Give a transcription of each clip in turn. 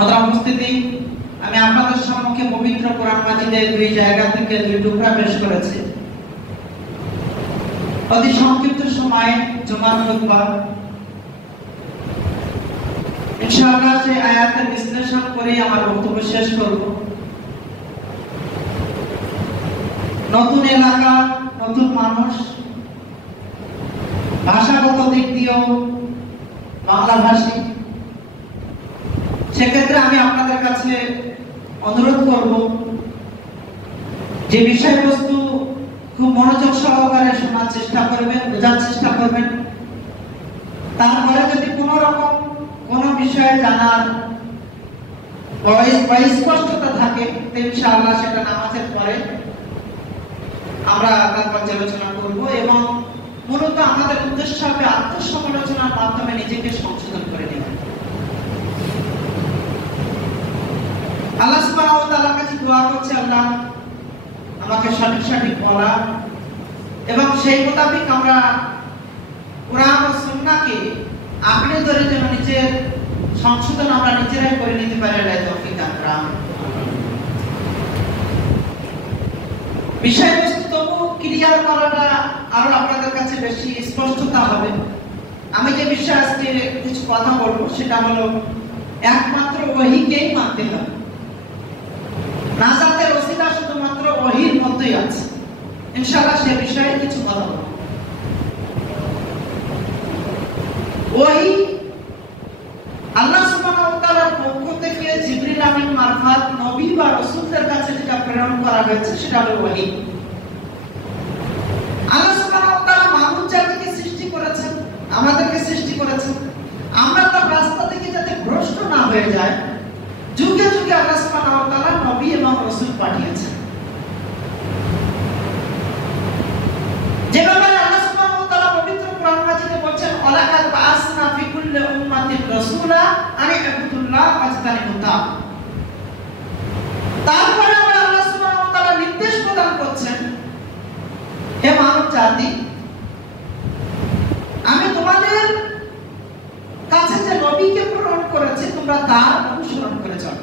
মহতরম উপস্থিতি, আমি আপনাদের সম্মুখে পবিত্র কোরআন মাজিদের দুই জায়গা থেকে দুই টুকরা পেশ করেছি। অতি সংক্ষিপ্ত সময়ে জুমার খুতবা, ইনশাআল্লাহ সেই আয়াতের বিশ্লেষণ করে আমার বক্তব্য শেষ করব। নতুন এলাকা, নতুন মানুষ, ভাষাগত দিক দিয়েও বাংলা ভাষী, সেক্ষেত্রে আমি আপনাদের কাছে অনুরোধ করব যে বিষয়বস্তু খুব মনোযোগ সহকারে শোনার চেষ্টা করবেন, বোঝার চেষ্টা করবেন। তারপরে যদি কোনো রকম কোনো বিষয়ে জানার বা স্পষ্টতা থাকে, ইনশাআল্লাহ সেটা নামাজের পরে আমরা তার পর্যালোচনা করব এবং মূলত আমাদের উদ্দেশ্য হবে আত্মসমালোচনার মাধ্যমে নিজেকে সংশোধন করে নেওয়া। আল্লাহ সুবহানাহু ওয়া তাআলার কাছে দোয়া করছি, আল্লাহ আমাকে সঠিক বলা এবং সেই মোতাবেক আমরা কোরআন ও সুন্নাহকে আঁকড়ে ধরে যেন নিজের সংশোধন আমরা নিজেরাই করে নিতে পারি। আল্লাহ তৌফিক দান করুন। বিষয়বস্তু তবু ক্লিয়ার করাটা আরো আপনাদের কাছে বেশি স্পষ্টতা হবে। আমি যে বিষয়ে আজকে কিছু কথা বলবো সেটা হলো একমাত্র ওহীকেই মানতে হবে। নাজাতের ওসিলা শুধুমাত্র ওহীর মধ্যেই আছে। ইনশাআল্লাহ সে বিষয়ে কিছু কথা বলবো। ওহী আল্লাহ সুবহানাহু ওয়া তাআলার পক্ষ থেকে জিবরিল আমিন মারফত নবী বা রাসূলদের কাছে যেটা প্রেরণ করা হয়েছে সেটা হলো ওহী। আল্লাহ সুবহানাহু ওয়া তাআলা মানব জাতিকে সৃষ্টি করেছেন, আমাদেরকে সৃষ্টি করেছেন। আমরা তার রাস্তা থেকে যাতে ভ্রষ্ট না হয়ে যায়, যুগে যুগে আল্লাহ সুবহানাহু ওয়া তাআলা নবী এবং রাসূল পাঠিয়েছেন। যেভাবে আল্লাহ সুবহানাহু ওয়া তাআলা পবিত্র কোরআন মাজিদে বলেন, ওয়ালাকাদ বাআসনা ফি কুল্লি উম্মাতিন রাসূলা আন ইবুদুল্লাহ ওয়াজতানিবুত তাগুত। তারপরে আল্লাহ সুবহানাহু ওয়া তাআলা নির্দেশ প্রদান করছেন, হে মানব জাতি, আমি তোমাদের কাছে যে নবীকে প্রেরণ করেছি তোমরা তার অনুসরণ করে চলো।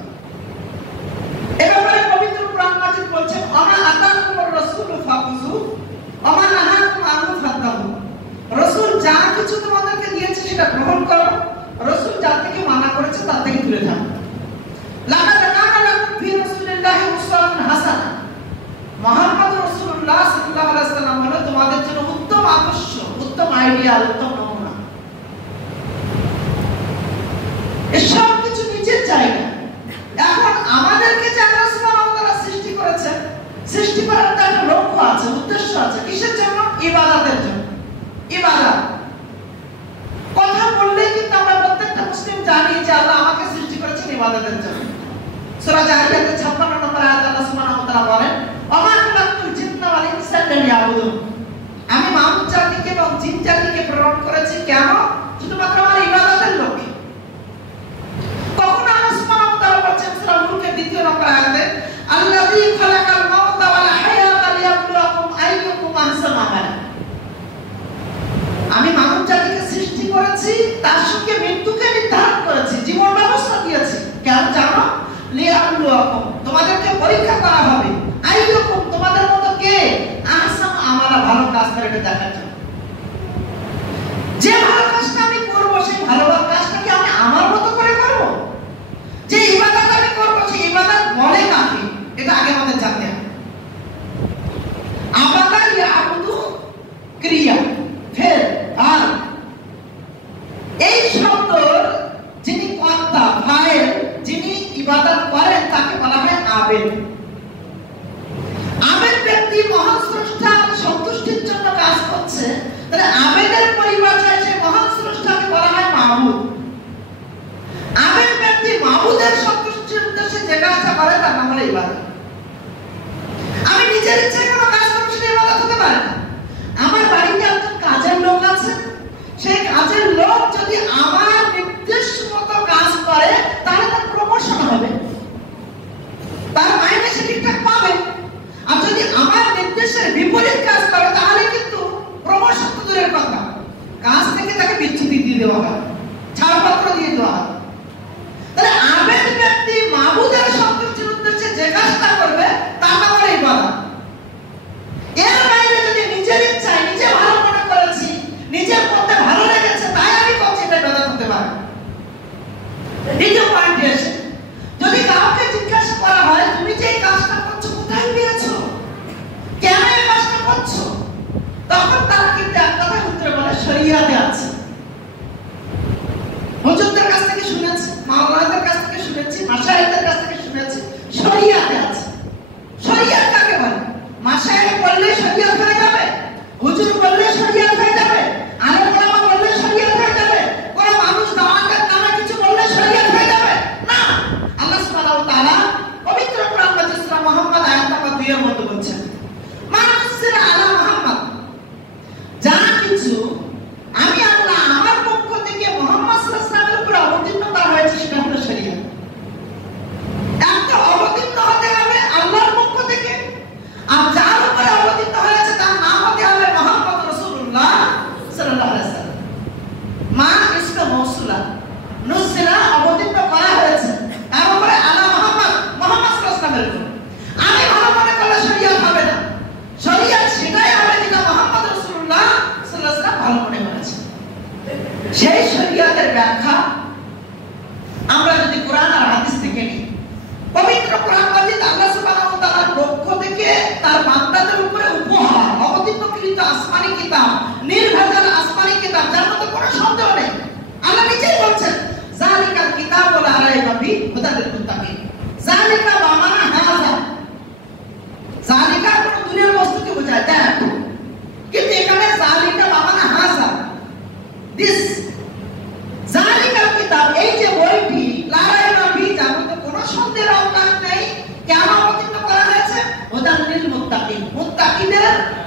এবারে পবিত্র কোরআন মাজিদ বলছেন, আমা আতাকুমুর রাসূলু ফাকুযু আমা নাহাকুম আনহু ফান্তাহু। রাসূল যা কিছু তোমাদেরকে দিয়েছে সেটা গ্রহণ করো, রাসূল যা থেকে মানা করেছে তার থেকে দূরে থাকো। লাকাদ কানা লাকুম ফি রাসূলিল্লাহি উসওয়াতুন হাসানাহ। মুহাম্মদ রাসূলুল্লাহ সাল্লাল্লাহু আলাইহি ওয়াসাল্লাম হলো তোমাদের জন্য উত্তম আদর্শ, উত্তম আইডিয়াল, উত্তম নমুনা। এসব কিছু নিচের জায়গা। এখন আমাদেরকে যে আল্লাহ সুবহানাহু ওয়া তাআলা সৃষ্টি করেছেন, সৃষ্টি করার একটা লক্ষ্য আছে, উদ্দেশ্য আছে। কিসের জন্য? ইবাদতের জন্য। ইবাদত কথা বললেই কিন্তু আমরা প্রত্যেকটা মুসলিম জানি যে আল্লাহ আমাকে সৃষ্টি করেছেন ইবাদতের জন্য। সূরা জারিয়াতে 56 নম্বর আয়াতে আল্লাহ সুবহানাহু ওয়া তাআলা বলেন, ওমা খালাকতুল জিন্না ওয়াল ইনসা ইল্লা লিয়াবুদুন। আমি মানব জাতিকে এবং জিন জাতিকে প্রেরণ করেছি কেন? শুধুমাত্র আমার ইবাদতের লক্ষ্যে। তখন আল্লাহ সুবহানাহু ওয়া তাআলা বলেন সূরা মুলকের 2 নম্বর আয়াতে, আল্লাযী খালাকাল মাউতা ওয়াল হায়াতা লিয়াবলুয়াকুম আইয়ুকুম আহসানু আমালা। আমি মানব জাতিকে সৃষ্টি করেছি, তার সঙ্গে মৃত্যুকে নির্ধারণ করেছি, জীবন ব্যবস্থা দিয়েছি। কেন জানো? লিয়াবলুয়াকুম, তোমাদেরকে পরীক্ষা করা হবে। আইয়ুকুম, তোমাদের মতো কে আহসানু আমালা, ভালো কাজ করে এটা দেখার জন্য। যে ভালো কাজটা আমি করব সেই ভালো কাজটা কি আমি আমার মতো করে করব? যে ইবাদত আমি করব সেই ইবাদত বলে কাকে, এটা আগে আমাদের জানতে হবে। আবাদা ইয়াবুদু ক্রিয়া, ফের আর এই শব্দর যিনি কর্তা, ফাইল, যিনি ইবাদত করেন তাকে বলা হয় আবেদ। আবেদ ব্যক্তি মহান স্রষ্টার সন্তুষ্টির জন্য কাজ করছে, তাহলে আবেদের পরিভাষায় সেই মহান স্রষ্টাকে বলা হয় মাবুদ। আবেদ ব্যক্তি মাবুদের সন্তুষ্টির উদ্দেশ্যে যে কাজটা করে তার নাম হলো ইবাদত। আমি নিজের ইচ্ছায় কোনো কাজ করব সেটা ইবাদত হতে পারে না। আমার বাড়িতে একজন কাজের লোক আছে, সেই কাজের লোক যদি আমার নির্দেশ মতো কাজ করে তাহলে তার প্রমোশন হবে, তার মাইনে সে ঠিকঠাক পাবে। আর যদি আমার নির্দেশের বিপরীত কাজ করে তাহলে কিন্তু প্রমোশন তো দূরের কথা, কাজ থেকে তাকে বিচ্যুতি দিয়ে দেওয়া হবে।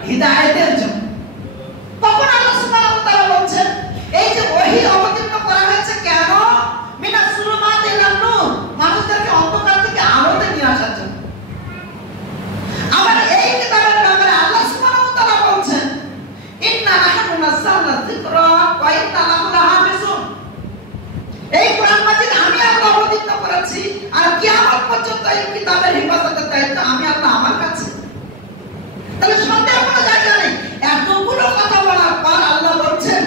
হিদায়াতের জন্য। তখন আল্লাহ সুবহানাহু ওয়া তাআলা বলছেন এই যে ওহী অবতীর্ণ করা হয়েছে কেন? মিনাস সুলুমাতি ইলান নূর, মানুষদেরকে অন্ধকার থেকে আলোতে নিয়ে আসার জন্য। আবার এই কিতাবের ব্যাপারে আল্লাহ সুবহানাহু ওয়া তাআলা বলছেন ইন্না নাহনু নাযালনা যিকরা ওয়া ইন্না লাহু লাহাফিজুন। এই কোরআন মাজিদ আমি আল্লাহ অবতীর্ণ করেছি, আর কিয়ামত পর্যন্ত এই কিতাবের হেফাজতের দায়িত্ব আমি আল্লাহ আমার কাছে। তাহলে সন্দেহের কোনো জায়গা নেই। এতগুলো কথা বলার পর আল্লাহ বলছেন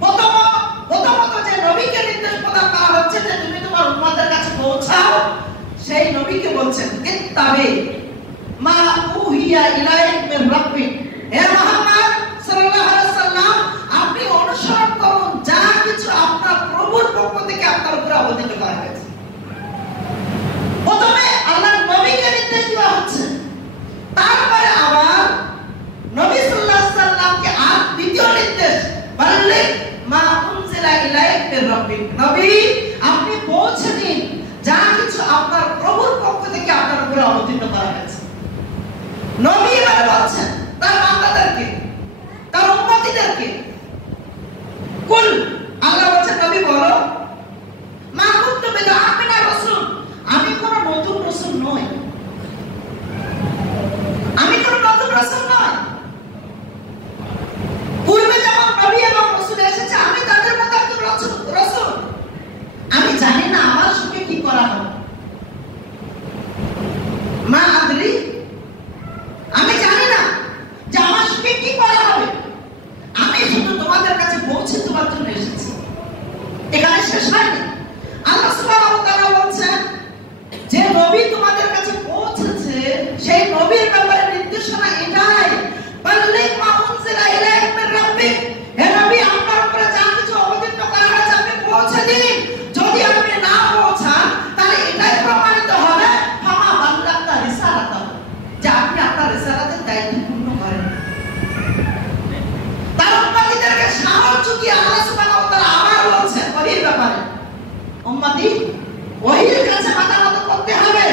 প্রথমত যে নবীকে নির্দেশ প্রদান করা হচ্ছে যে তুমি তোমার উম্মতের কাছে পৌঁছাও, সেই নবীকে বলছেন ইত্তাবি মা উহিয়া ইলাইক মির রাব্বিক। হে মুহাম্মদ সাল্লাল্লাহু আলাইহি ওয়াসাল্লাম, আপনি অনুসরণ করুন যা কিছু আপনার প্রভুর পক্ষ থেকে আপনার উপরে অবতীর্ণ করা হয়েছে। প্রথমে আল্লাহর নবীকে নির্দেশ দেওয়া হচ্ছে, তারপরে আবার নবী সাল্লাল্লাহু আলাইহি ওয়াসাল্লামকে আর দ্বিতীয় নির্দেশ বাল্লিগ মা উনজিলা ইলাইক মির রাব্বিক। নবী আপনি পৌঁছে দিন যা কিছু আপনার প্রভুর পক্ষ থেকে আপনার উপরে অবতীর্ণ করা হয়েছে। নবী এবার বলছেন তার বান্দাদেরকে, তার উম্মতিদেরকে, কুল আল্লাহ বলছেন নবী বলো মা কুনতু বিদআআন মিনার রাসূল, আমি কোন নতুন রাসূল নই, আমি কোন নতুন রাসূল নই। পূর্বে যেমন নবী এবং রাসূল এসেছে আমি তাদের মতো একজন রাসূল। আমি জানি না আমার সঙ্গে কি করা হবে, মা আদরি, আমি জানি না যে আমার সঙ্গে কি করা হবে। আমি শুধু তোমাদের কাছে পৌঁছে তোমার জন্য এসেছি। এখানে শেষ হয়নি। আল্লাহ সুবহানাহু ওয়া তাআলা বলছেন যে নবী তোমাদের কাছে পৌঁছেছে সেই নবীর ব্যাপারে নির্দেশনা এটাই বাল্লিগ মা উনজিলা ইলাইক মির রাব্বিক। হে নবী আপনার উপরে যা কিছু অবতীর্ণ করা হয়েছে আপনি পৌঁছে দিন। যদি আপনি না পৌঁছান তাহলে এটাই প্রমাণিত হবে ফামা বাল্লাগতা রিসালাতাহ, যে আপনি আপনার রিসালাতের দায়িত্ব পূর্ণ করেন। তার উম্মতিদেরকে সাহস জুগিয়ে আল্লাহ সুবহানাহু ওয়া তাআলা আবার বলছেন ওহীর ব্যাপারে, উম্মতি ওহীর কাছে মাথা নত করতে হবে,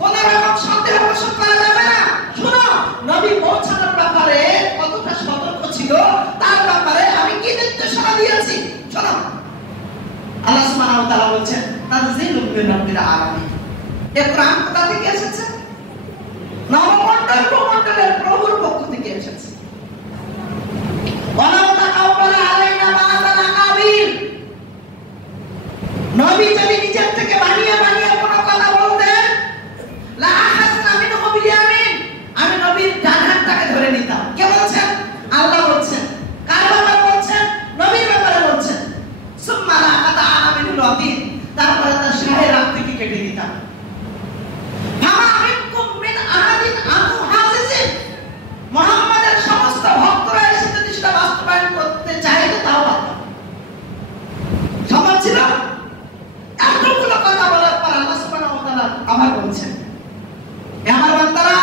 কোন রকম সন্দেহ পোষণ করা যাবে না। শুনো নবী পৌঁছানোর ব্যাপারে কতটা সতর্ক ছিল তার ব্যাপারে আমি কি নির্দেশনা দিয়েছি শোনো। আল্লাহ সুবহানাহু ওয়া তাআলা বলছেন তানজিলুম মির রাব্বিল আলামিন। এই কোরআন কোথা থেকে এসেছে? নবমণ্ডল ভূমণ্ডলের প্রভুর পক্ষ থেকে এসেছে। ওয়ালাউ তাকাব্বালা আলাইনা বা'দাল আকাবির, নবী যদি নিজের থেকে বানিয়ে কোনো কথা বলতেন লা আখাযনা মিনহু বিল ইয়ামিন, আমি নবীর ডান হাতটাকে ধরে নিতাম। কে বলছেন? আল্লাহ বলছেন। কার ব্যাপারে বলছেন? নবীর ব্যাপারে বলছেন। সুম্মা লা কাতা'না মিনহুল ওয়াতিন, তারপরে তার শাহের হাত থেকে কেটে দিতাম। ফামা মিনকুম মিন আহাদিন আনহু হাজিজিন, মুহাম্মাদের সমস্ত ভক্তরা এসে যদি সেটা বাস্তবায়ন করতে চাইতো তাও পারত। সম্ভব ছিল? এতগুলো কথা বলার পর আল্লাহ সুবহানাহু ওয়া তাআলা আবার বলছেন হে আমার বান্দারা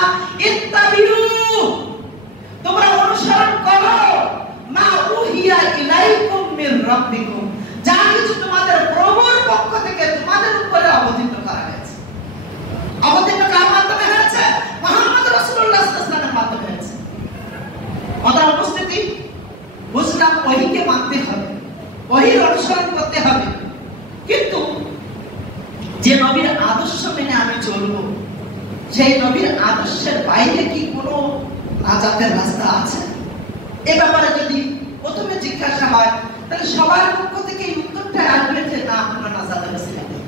ইত্তাবিউ, তোমরা অনুসরণ করো মা উহিয়া ইলাইকুম মির রাব্বিকুম, যা কিছু তোমাদের প্রভুর পক্ষ থেকে তোমাদের উপরে অবতীর্ণ করা হয়েছে। অবতীর্ণ কার মাধ্যমে হয়েছে? মুহাম্মদ রাসূলুল্লাহ সাল্লাল্লাহু আলাইহি ওয়াসাল্লামের মাধ্যমে হয়েছে। কথার উপস্থিতি বুঝলাম ওহীকে মানতে হবে, ওহীর অনুসরণ করতে হবে, কিন্তু যে নবীর আদর্শ মেনে আমি চলবো সেই নবীর আদর্শের বাইরে কি কোনো নাজাতের রাস্তা আছে? এ ব্যাপারে যদি প্রথমে জিজ্ঞাসা হয় তাহলে সবার পক্ষ থেকে এই উত্তরটা আসবে যে না, কোনো নাজাতের রাস্তা নেই।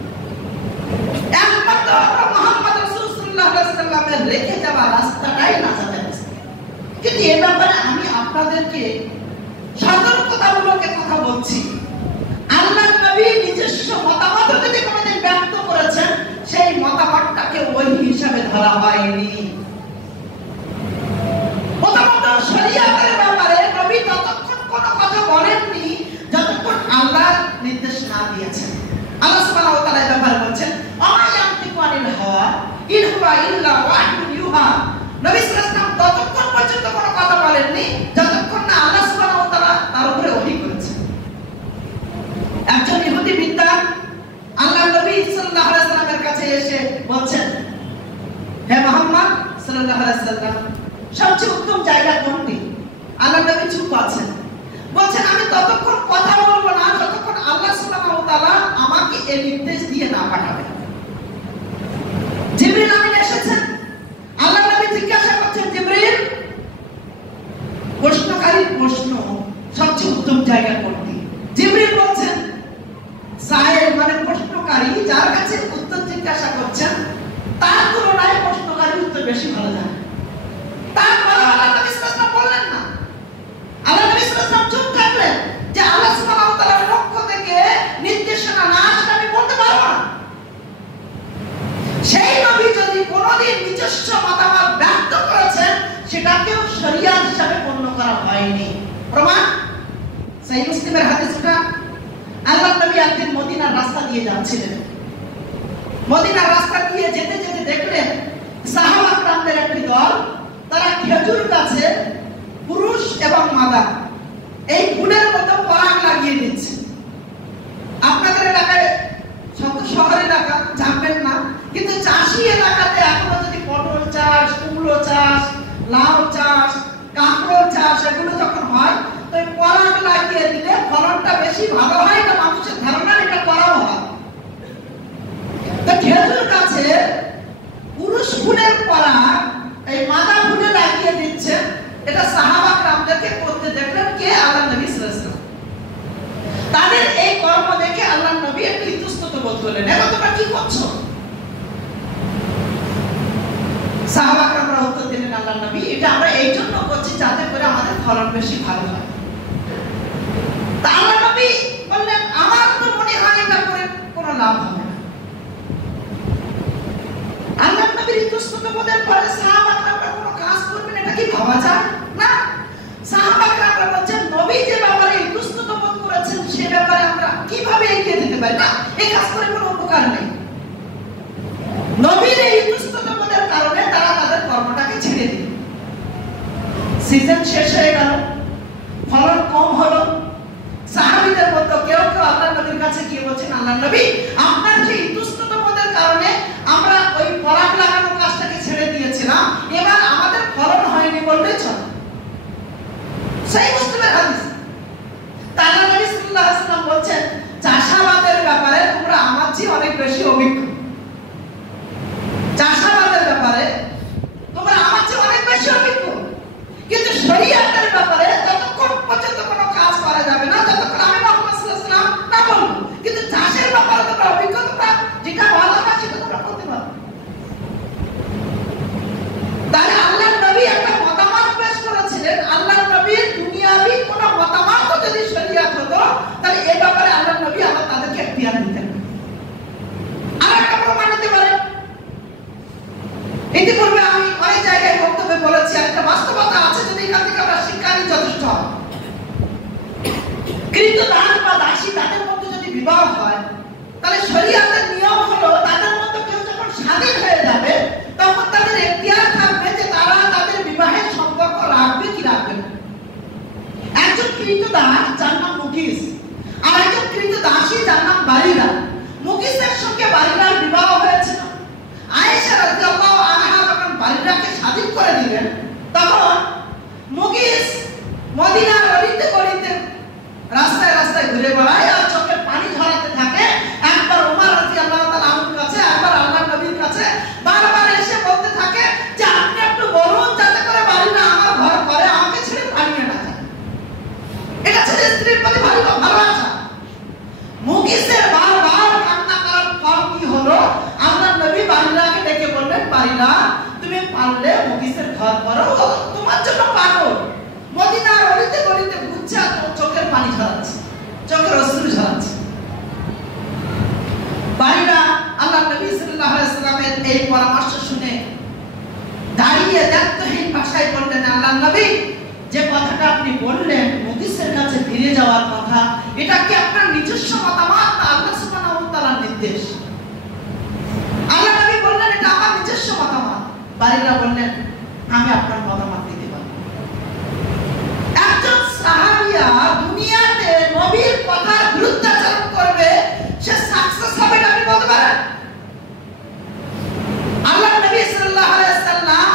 একমাত্র মুহাম্মদ রাসূলুল্লাহ সাল্লাল্লাহু আলাইহি ওয়াসাল্লামের রেখে যাওয়া রাস্তাটাই নাজাতের রাস্তা। কিন্তু এ ব্যাপারে আমি আপনাদেরকে সতর্কতামূলক কথা বলছি। আল্লাহর নবী নিজস্ব মতামত যদি কোনোদিন ব্যক্ত করেছেন সেই মতামতটাকে ওই হিসাবে ধরা হয়নি। প্রথমত শরীয়তের ব্যাপারে নবী ততক্ষণ কোনো কথা বলেননি যতক্ষণ আল্লাহ নির্দেশ না দিয়েছেন। আল্লাহ সুবহানাহু ওয়া তাআলা এই ব্যাপারে বলছেন আমা ইয়ানতিকু আনিল হাওয়া ইন হুয়া ইল্লা ওয়াহয়ুন ইউহা। নবী সাল্লাল্লাহু আলাইহি ওয়াসাল্লাম ততক্ষণ পর্যন্ত কোনো কথা বলেননি যতক্ষণ না আল্লাহ সুবহানাহু ওয়া তাআলা তার উপরে ওহী করেছেন। একজন ইহুদি বিদ্বান আল্লাহ নবী সাল্লাল্লাহু আলাইহি ওয়াসাল্লামের কাছে এসে বলছেন হে মুহাম্মদ সাল্লাল্লাহু আলাইহি ওয়াসাল্লাম, সবচেয়ে উত্তম জায়গা কোনটি? আল্লাহ নবী চুপ আছেন, বলছেন আমি ততক্ষণ কথা বলবো না যতক্ষণ আল্লাহ সুবহানাহু ওয়া তাআলা আমাকে এই নির্দেশ দিয়ে না পাঠাবেন। জিবরিল আমিন এসেছেন, আল্লাহ নবী জিজ্ঞাসা করছেন, জিবরিল প্রশ্নকারীর প্রশ্ন সবচেয়ে উত্তম জায়গা কোনটি? জিবরিল বলছেন সায়েল মানে প্রশ্নকারী, যার কাছে উত্তর জিজ্ঞাসা করছেন তার তুলনায় প্রশ্নকারী উত্তর বেশি ভালো জানে। তারপর আল্লাহ নবী সাল্লাল্লাহু আলাইহি ওয়াসাল্লাম বললেন না, আল্লাহ নবী সাল্লাল্লাহু আলাইহি ওয়াসাল্লাম চুপ থাকলেন যে আল্লাহ সুবহানাহু ওয়া তাআলার পক্ষ থেকে নির্দেশনা না আসলে আমি বলতে পারবো না। সেই নবী যদি কোনোদিন নিজস্ব মতামত ব্যক্ত করেছেন সেটাকেও শরিয়াত হিসেবে গণ্য করা হয়নি। প্রমাণ সহিহ মুসলিমের হাদিসটা, আল্লাহ নবী একদিন মদিনার রাস্তা দিয়ে যাচ্ছিলেন। মদিনার রাস্তা দিয়ে যেতে যেতে দেখলেন সাহাবা کرامদের একটি দল, তারা খেজুর গাছে পুরুষ এবং মাদা এই ফুলের মতো পরাগ লাগিয়ে দিচ্ছে। আপনাদের এলাকায় শহর এলাকা জানবেন না, কিন্তু চাষি এলাকাতে এখনো যদি পটল চাষ, কুমড়ো চাষ, লাউ চাষ, কাঁকড়ো চাষ এগুলো যখন হয় তো পরাগ লাগিয়ে দিলে ফলনটা বেশি ভালো হয়, এটা মানুষের ধারণা, এটা করাও হয়। তো খেজুর গাছে পুরুষ ফুলের পরাগ এই মাদা ফুলে লাগিয়ে দিচ্ছে, এটা সাহাবা کرامদেরকে করতে দেখলেন কে? আল্লাহ নবী সাল্লাল্লাহু আলাইহি ওয়াসাল্লাম। তাদের এই কর্ম দেখে আল্লাহ নবী একটু ইতস্তত বোধ করলেন, এগো তোমরা কি করছো? সাহাবা کرامরা উত্তর দিলেন, আল্লাহ নবী এটা আমরা এই জন্য করছি যাতে করে আমাদের ফলন বেশি ভালো হয়। তা আল্লাহ নবী বললেন আমার তো মনে হয় এটা করে কোনো লাভ হবে না। আল্লাহ নবীর ইতস্তত বোধের পরে সাহাবা کرامরা কোনো কাজ করবেন এটা কি ভাবা যায় না? সাহাবা کرامরা বলছেন নবী যে ব্যাপারে ইতস্তত বোধ করেছেন সে ব্যাপারে আমরা কিভাবে এগিয়ে যেতে পারি না? এই কাজ করে কোনো উপকার নেই। নবীর এই ইতস্তত বোধের কারণে তারা তাদের কর্মটাকে ছেড়ে দিল। সিজন শেষ হয়ে গেল, ফলন কম হলো। সাহাবীদের মধ্যে কেউ কেউ আল্লাহ নবীর কাছে গিয়ে বলছেন, আল্লাহ নবী আপনার যে ইতস্তত বোধের কারণে আমরা ওই পরাগ লাগানোর কাজটাকে ছেড়ে দিয়েছিলাম, এবার আমাদের ফলন হয়নি বললে চলে। সহিহ মুসলিমের হাদিস। আল্লাহ নবী সাল্লাল্লাহু আলাইহি ওয়াসাল্লাম বলছেন চাষাবাদের ব্যাপারে তোমরা আমার চেয়ে অনেক বেশি অভিজ্ঞ। চাষাবাদের ব্যাপারে তোমরা আমার চেয়ে অনেক বেশি অভিজ্ঞ, কিন্তু শরীয়তের ব্যাপারে যতক্ষণ পর্যন্ত কোনো কাজ করা যাবে না ততক্ষণ আমি মুহাম্মদ সাল্লাল্লাহু আলাইহি ওয়াসাল্লাম না বলবো, কিন্তু চাষের ব্যাপারে তোমরা অভিজ্ঞ, তোমরা যেটা ভালো হয় সেটা তোমরা করতে পারো। তাহলে আল্লাহ নবী একটা মতামত পেশ করেছিলেন। আল্লাহ নবীর দুনিয়াবি কোনো মতামত যদি শরীয়ত হতো তাহলে এই ব্যাপারে আল্লাহ নবী আবার তাদেরকে এখতিয়ার দিতেন। আরেকটা প্রমাণ হতে পারে, ইতিপূর্বে আমি অনেক জায়গায় বক্তব্যে বলেছি একটা বাস্তবতা আছে, যদি এখান থেকে আমরা শিক্ষা নিই যথেষ্ট হবে। কৃতদাস বা দাসী তাদের মধ্যে যদি বিবাহ হয় তাহলে শরীয়তের নিয়ম হলো তাদের মধ্যে কেউ যখন স্বাধীন হয়ে যাবে তখন তাদের এখতিয়ার থাকবে যে তারা তাদের বিবাহের সম্পর্ক রাখবে কি রাখবে না। একজন কৃতদাস যার নাম মুকিস আর একজন কৃতদাসী যার নাম বারিরা। মুকিসের সঙ্গে বারিরার বিবাহ হয়েছিল। আয়েশা রাদিয়াল্লাহু আনহা যখন বারিরাকে স্বাধীন করে দিলেন তখন মুকিস মদিনার অলিতে গলিতে রাস্তায় রাস্তায় ঘুরে বেড়ায় আর চোখের পানি ঝরাতে থাকে। একবার ওমর রাদিয়াল্লাহু তাআলা আনহুর কাছে, একবার আল্লাহর নবীর কাছে বারবার এসে বলতে থাকে যে আপনি একটু বলুন যাতে করে বারিরা আমার ঘর করে আমাকে ছেড়ে পালিয়ে না যায়। এটা ছিল স্ত্রীর প্রতি ভালোবাসা। মুকিসের বারবার কান্না করার ফল কি হলো? আল্লাহর নবী বারিরাকে ডেকে বললেন, বারিরা তুমি পারলে মুকিসের ঘর করো, তোমার জন্য পাগল। মদিনার অলিতে গলিতে ঘুরছে আর চোখের পানি ঝরাচ্ছে, চোখের অশ্রু ঝরাচ্ছে। বারিরা আল্লাহ নবী সাল্লাল্লাহু আলাইহি ওয়াসাল্লামের এই পরামর্শ শুনে দাঁড়িয়ে দায়িত্বহীন ভাষায় বললেন, আল্লাহ নবী যে কথাটা আপনি বললেন মুকিসের কাছে ফিরে যাওয়ার কথা, এটা কি আপনার নিজস্ব মতামত না আল্লাহ সুবহানাহু ওয়া তাআলার নির্দেশ? আল্লাহ নবী বললেন এটা আমার নিজস্ব মতামত। বারিরা বললেন আমি আপনার মতামত দিতে পারি। একজন সাহাবিয়া দুনিয়াতে নবীর কথার বিরুদ্ধাচরণ করবে, সে সাকসেস হবে না আপনি বলতে পারেন? আল্লাহ নবী সাল্লাল্লাহু আলাইহি ওয়াসাল্লাম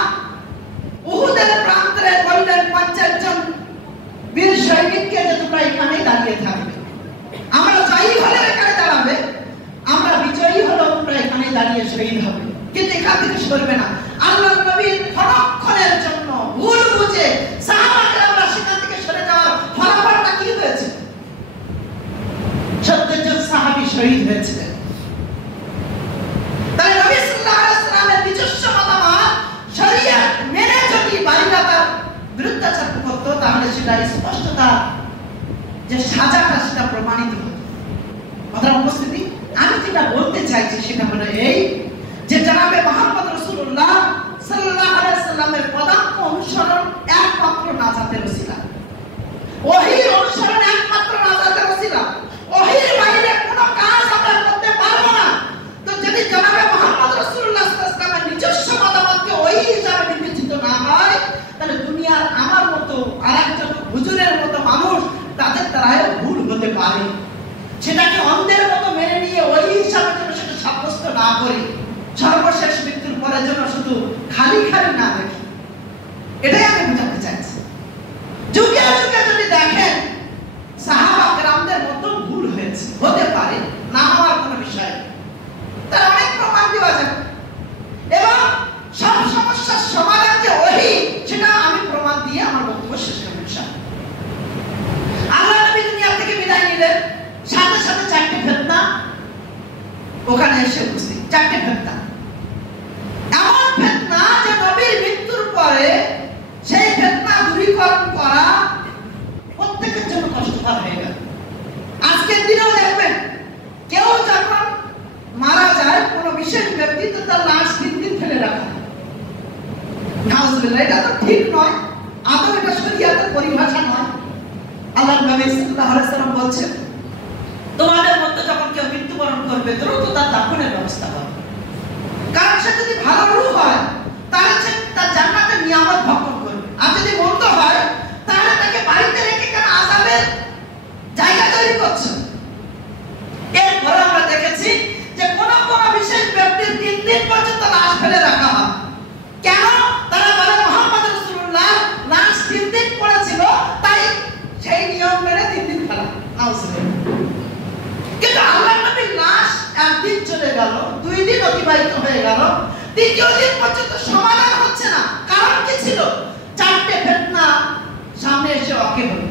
উহুদের সেটা স্পষ্টতা যে সাজাটা সেটা প্রমাণিত হতো। কথার উপস্থিতি, আমি যেটা বলতে চাইছি সেটা হলো এই যে জনাবে মুহাম্মদ রাসূলুল্লাহ সাল্লাল্লাহু আলাইহি ওয়াসাল্লামের পদাঙ্ক অনুসরণ একমাত্র নাজাতের ওসিলা, ওহীর অনুসরণ একমাত্র নাজাতের ওসিলা। ওহীর বাইরে কোনো কাজ আমরা করতে পারবো না। তো যদি জনাবে মুহাম্মদ রাসূলুল্লাহ সাল্লাল্লাহু আলাইহি ওয়াসাল্লামের নিজস্ব মতামতকে ওহী হিসাবে বিবেচিত না হয়, তাহলে দুনিয়ার আমার মতো আরেকজন হুজুরের মতো মানুষ তাদের দ্বারাও ভুল হতে পারে। সেটাকে অন্ধের মতো মেনে নিয়ে ওই হিসাবে যেন সেটা সাব্যস্ত না করি, সর্বশেষ মৃত্যুর পরে যেন শুধু খালি খালি না দেখি, এটাই আমি বোঝাতে চাইছি। যুগে যুগে যদি দেখেন সাহাবা কেরামদের মতো ভুল হয়েছে, হতে পারে, না হওয়ার কোনো বিষয়, তার অনেক প্রমাণ দেওয়া যাবে এবং সব সমস্যার সমাধান যে ওহী সেটা আমি প্রমাণ দিয়ে আমার বক্তব্য শেষ করব ইনশাআল্লাহ। আল্লাহ নবী দুনিয়া থেকে বিদায় নিলেন, সাথে সাথে চারটি ফিতনা ওখানে এসে উপস্থিত। চারটি ফিতনা, এমন ফিতনা যে নবীর মৃত্যুর পরে সেই ফিতনা দূরীকরণ করা প্রত্যেকের জন্য কষ্টকর হয়ে গেল। আজকের দিনেও দেখবেন কেউ যখন মারা যায় কোনো বিশেষ ব্যক্তি, তো তার লাশ 3 দিন ফেলে রাখা হয়। নাউজুবিল্লাহ, এটা তো ঠিক নয়, আদৌ এটা শরীয়তের পরিভাষা নয়। আল্লাহ নবী সাল্লাল্লাহু আলাইহি ওয়াসাল্লাম বলছেন, তোমাদের মধ্যে যখন কেউ মৃত্যুবরণ করবে দ্রুত তার দাফনের ব্যবস্থা করবে, কারণ সে যদি ভালো রূহ হয় তাহলে সে তার জান্নাতের নিয়ামত ভক্ষণ করবে, আর যদি মন্দ হয় তাহলে তাকে বাড়িতে রেখে কেন আযাবের জায়গা তৈরি করছে। এরপরে আমরা দেখেছি যে কোন কোন বিশেষ ব্যক্তির 3 দিন পর্যন্ত লাশ ফেলে রাখা হয়। কেন? তারা বলে মুহাম্মদ রাসূলুল্লাহ লাশ 3 দিন পড়েছিল, তাই সেই নিয়ম মেনে 3 দিন ফেলা। নাউজুবিল্লাহ। কিন্তু আল্লাহর নবীর লাশ একদিন চলে গেল, 2 দিন অতিবাহিত হয়ে গেল, 3য় দিন পর্যন্ত সমাধান হচ্ছে না। কারণ কি ছিল? 4টে ফিতনা সামনে এসে ওকে হলো।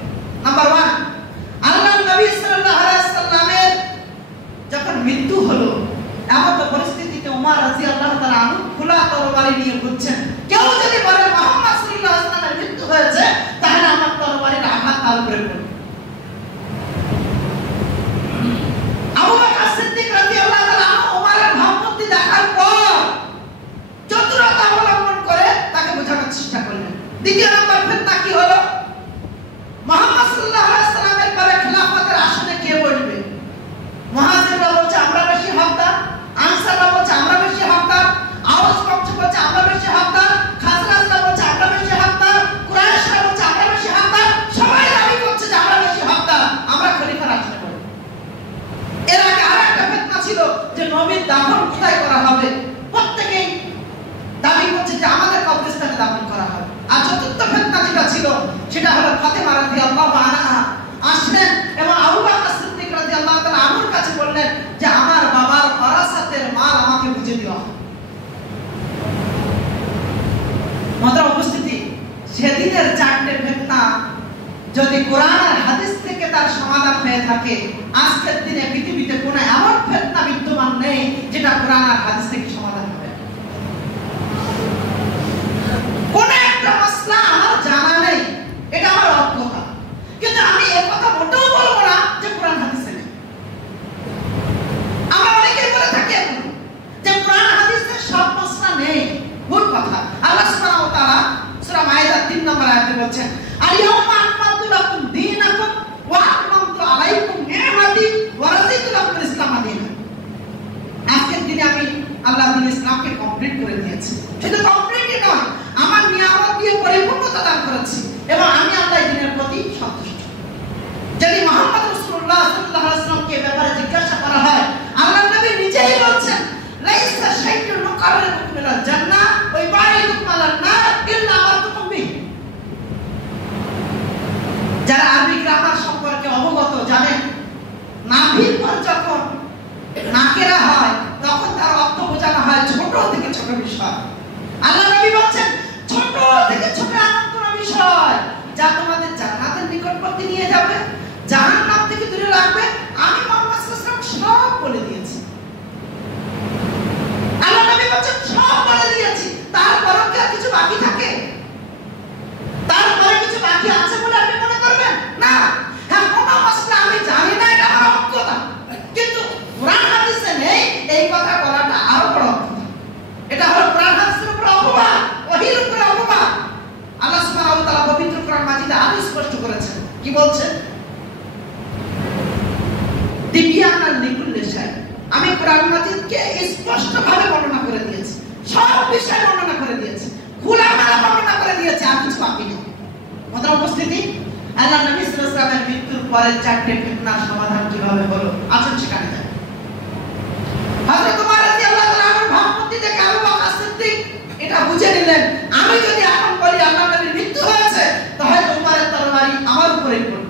নাম্বার 1, আল্লাহর নবী সাল্লাল্লাহু আলাইহি ওয়াসাল্লামের যখন মৃত্যু হলো, এমন পরিস্থিতিতে ওমর রাদিয়াল্লাহু তাআলা আনহু খোলা তরবারি নিয়ে ঘুরছেন। কেউ যদি বলে মুহাম্মদ সাল্লাল্লাহু আলাইহি ওয়াসাল্লামের মৃত্যু হয়েছে, তাহলে আমার তরবারির আঘাত তার উপরে পড়বে। আবু বকর সিদ্দিক রাদিয়াল্লাহু তাআলা ওমরের ভাবমূর্তি দেখার পর চতুরতা অবলম্বন করে তাকে বোঝানোর চেষ্টা করলেন। দ্বিতীয় নম্বর ফিতনা কি হলো? মুহাম্মদ সাল্লাল্লাহু আলাইহি ওয়াসাল্লামের পরে খিলাফতের আসনে কে বসবে? মুহাজিররা বলছে আমরা বেশি হকদার, আনসাররা বলছে আমরা বেশি হকদার, আওস বংশ বলছে আমরা বেশি হকদার, খাজরাজরা বলছে আমরা বেশি হকদার, কুরাইশরা বলছে আমরা বেশি হকদার, সবাই দাবি করছে যে আমরা বেশি হকদার, আমরা খলিফার আসনে বসব। এর আগে আরেকটা ফিতনা ছিল যে নবীর দাফন কোথায় করা হবে, প্রত্যেকেই দাবি করছে যে আমাদের কবরস্থানে দাফন করা হবে। আর চতুর্থ ফিতনা যেটা ছিল সেটা হলো ফাতেমা রাদিয়াল্লাহু আনহা আসলেন এবং আবু বকর সিদ্দিক রাদিয়াল্লাহু তাআলা আনুর কাছে বললেন যে আমার বাবার ওয়ারাসাতের মাল আমাকে বুঝে দিও। মাত্র উপস্থিতি, সেদিনের 4টে ফিতনা যদি কোরআন আর হাদিস থেকে তার সমাধান হয়ে থাকে, আজকের দিনে পৃথিবীতে কোনো এমন ফিতনা বিদ্যমান নেই যেটা কোরআন আর হাদিস থেকে সমাধান হবে। কোন একটা মাসলা আমার জানা নেই, এটা আমার অজ্ঞতা, কিন্তু আমি এই কথা মোটেও বলবো না যে কোরআন হাদিসে নেই। আমরা অনেকেই বলে থাকি যে কোরআন হাদিসে সব মাসলা নেই, ভুল কথা। আল্লাহ সুবহানাহু ওয়া তাআলা সূরা মাইদা 3 নম্বর আয়াতে বলছেন, আল-ইয়াওমা আকমালতু লাকুম দীনাকুম ওয়া আতমামতু আলাইকুম নি'মাতি ওয়া রাদিতু লাকুম ইসলাম দীনান। আজকের দিনে আমি আল্লাহ দিন ইসলামকে কমপ্লিট করে দিয়েছি। শুধু কমপ্লিটই নয়, আমার নিয়ামত দিয়ে পরিপূর্ণতা দান করেছি এবং আমি আল্লাহ দিনের প্রতি সন্তুষ্ট। যদি মুহাম্মদ রাসূলুল্লাহ সাল্লাল্লাহু আলাইহি ওয়াসাল্লামকে ব্যাপারে জিজ্ঞাসা করা হয়, আল্লাহ নবী নিজেই বলছেন, লাইসা শাইউন মুকাররাবুন মিনাল জান্নাহ ওয়া ইবাইদুকুম আলান নার ইল্লা আমারতুকুম বিহি। যারা আরবি গ্রামার সম্পর্কে অবগত জানেন, নাভির পর যখন নাকেরা হয় তখন তার অর্থ বোঝানো হয় ছোট থেকে ছোট বিষয়। আল্লাহ নবী বলছেন ছোট থেকে ছোট এমন কোন বিষয় যা তোমাদের জান্নাতের নিকটবর্তী নিয়ে যাবে, জাহান্নাম থেকে দূরে রাখবে, আমি মুহাম্মদ সাল্লাল্লাহু আলাইহি ওয়াসাল্লাম সব বলে দিয়েছি। আল্লাহ নবী বলছেন সব বলে দিয়েছি, তারপরও কি কিছু বাকি থাকে? তারপরে কিছু বাকি আছে বলে আপনি এই কথা বলাটা আরো বড় অপরাধ। এটা হলো কোরআন হাদিসের উপর অপমান, ওহীর উপর অপমান। আল্লাহ সুবহানাহু ওয়া তাআলা পবিত্র কোরআন মাজিদে আরো স্পষ্ট করেছেন। কি বলছেন? তিবিয়ানাল লিকুল্লি শাই। আমি কোরআন মাজিদকে স্পষ্টভাবে বর্ণনা করে দিয়েছি, সব বিষয় বর্ণনা করে দিয়েছি, খোলামেলা বর্ণনা করে দিয়েছি, আর কিছু বাকি নেই। মহতরম উপস্থিতি, আল্লাহ নবী সাল্লাল্লাহু আলাইহি ওয়াসাল্লামের মৃত্যুর পরে চারটি ফিতনার সমাধান কিভাবে হলো আসুন সেখানে যাই। হযরত ওমর রাদিয়াল্লাহু তাআলা আনহু ভাবমূর্তি থেকে আবু বকর সিদ্দিক এটা বুঝে নিলেন, আমি যদি এখন বলি আল্লাহ নবীর মৃত্যু হয়েছে তাহলে ওমরের তরবারি আমার উপরেই পড়বে।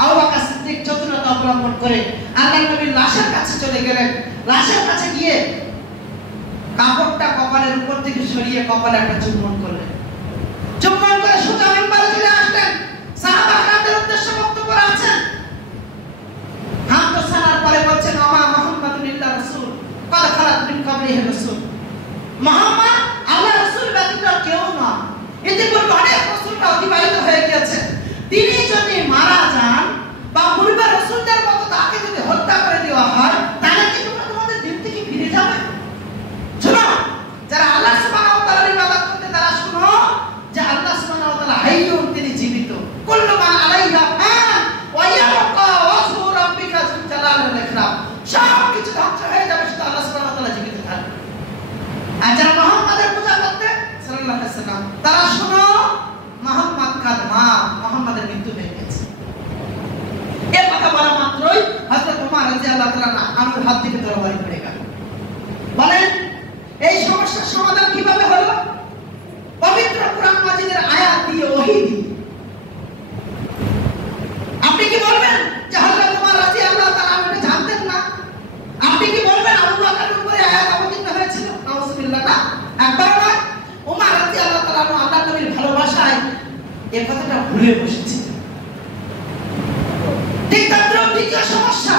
আবু বকর সিদ্দিক চতুরতা অবলম্বন করে আল্লাহ নবীর লাশের কাছে চলে গেলেন। লাশের কাছে গিয়ে কাপড়টা কপালের উপর থেকে সরিয়ে কপালে একটা চুম্বন করলেন। চুম্বন করে সোজা মিম্বারে চলে আসলেন। সাহাবাদের উদ্দেশ্যে বক্তব্য রাখছেন। হাত তোসার পরে বলছেন, ওমা মুহাম্মাদুন ইল্লা রাসূল ক্বাদ খালাত মিন ক্বাবলিহি রাসূল। মুহাম্মদ আল্লাহ রাসূল ব্যতীত কেউ না, ইতিপূর্বে অনেক রাসূলরা অতিবাহিত হয়ে গেছে। তিনি যদি মারা যান বা পূর্বের রাসূলদের মতো তাকে যদি হত্যা করে দেওয়া হয় তাহলে কি তোমরা তোমাদের দিন থেকে ফিরে যাবে? শোনো, যারা আল্লাহ সুবহানাহু ওয়া তাআলার ইবাদত করতে তারা শোনো যে আল্লাহ সুবহানাহু ওয়া তাআলা হাইয়ুন, তিনি জীবিত। কুল্লু মান আলাইহা ফান ওয়া ইয়াবকা ওয়াজহু রাব্বিকা যুল জালালি ওয়াল ইকরাম। সব কিছু ধ্বংস হয়ে যাবে, শুধু আল্লাহ সুবহানাহু ওয়া তাআলা জীবিত থাকবে। আর যারা মুহাম্মাদের পূজা করতে সাল্লাল্লাহু আলাইহি ওয়াসাল্লাম, তারা শোনো মুহাম্মদ কাদ মা, মুহাম্মাদের মৃত্যু হয়ে গেছে। এই কথা বলা মাত্রই হযরত ওমর রাদিয়াল্লাহু তাআলা আনহুর হাত থেকে তরবারি পড়ে গেল। বলেন এই সমস্যার সমাধান কিভাবে হলো? পবিত্র কোরআন মাজিদের আয়াত দিয়ে, ওহী দিয়ে। আপনি কি বলবেন যে হযরত ওমর রাদিয়াল্লাহু তাআলা এটা জানতেন না? আপনি কি বলবেন আবু বকরের উপরে আয়াত অবতীর্ণ হয়েছিল? নাউযুবিল্লাহ, না, একবার নয়। ওমর রাদিয়াল্লাহু তাআলা আল্লাহর নবীর ভালোবাসায় এই কথাটা ভুলে বসেছে। ঠিক তার দ্বিতীয় সমস্যা,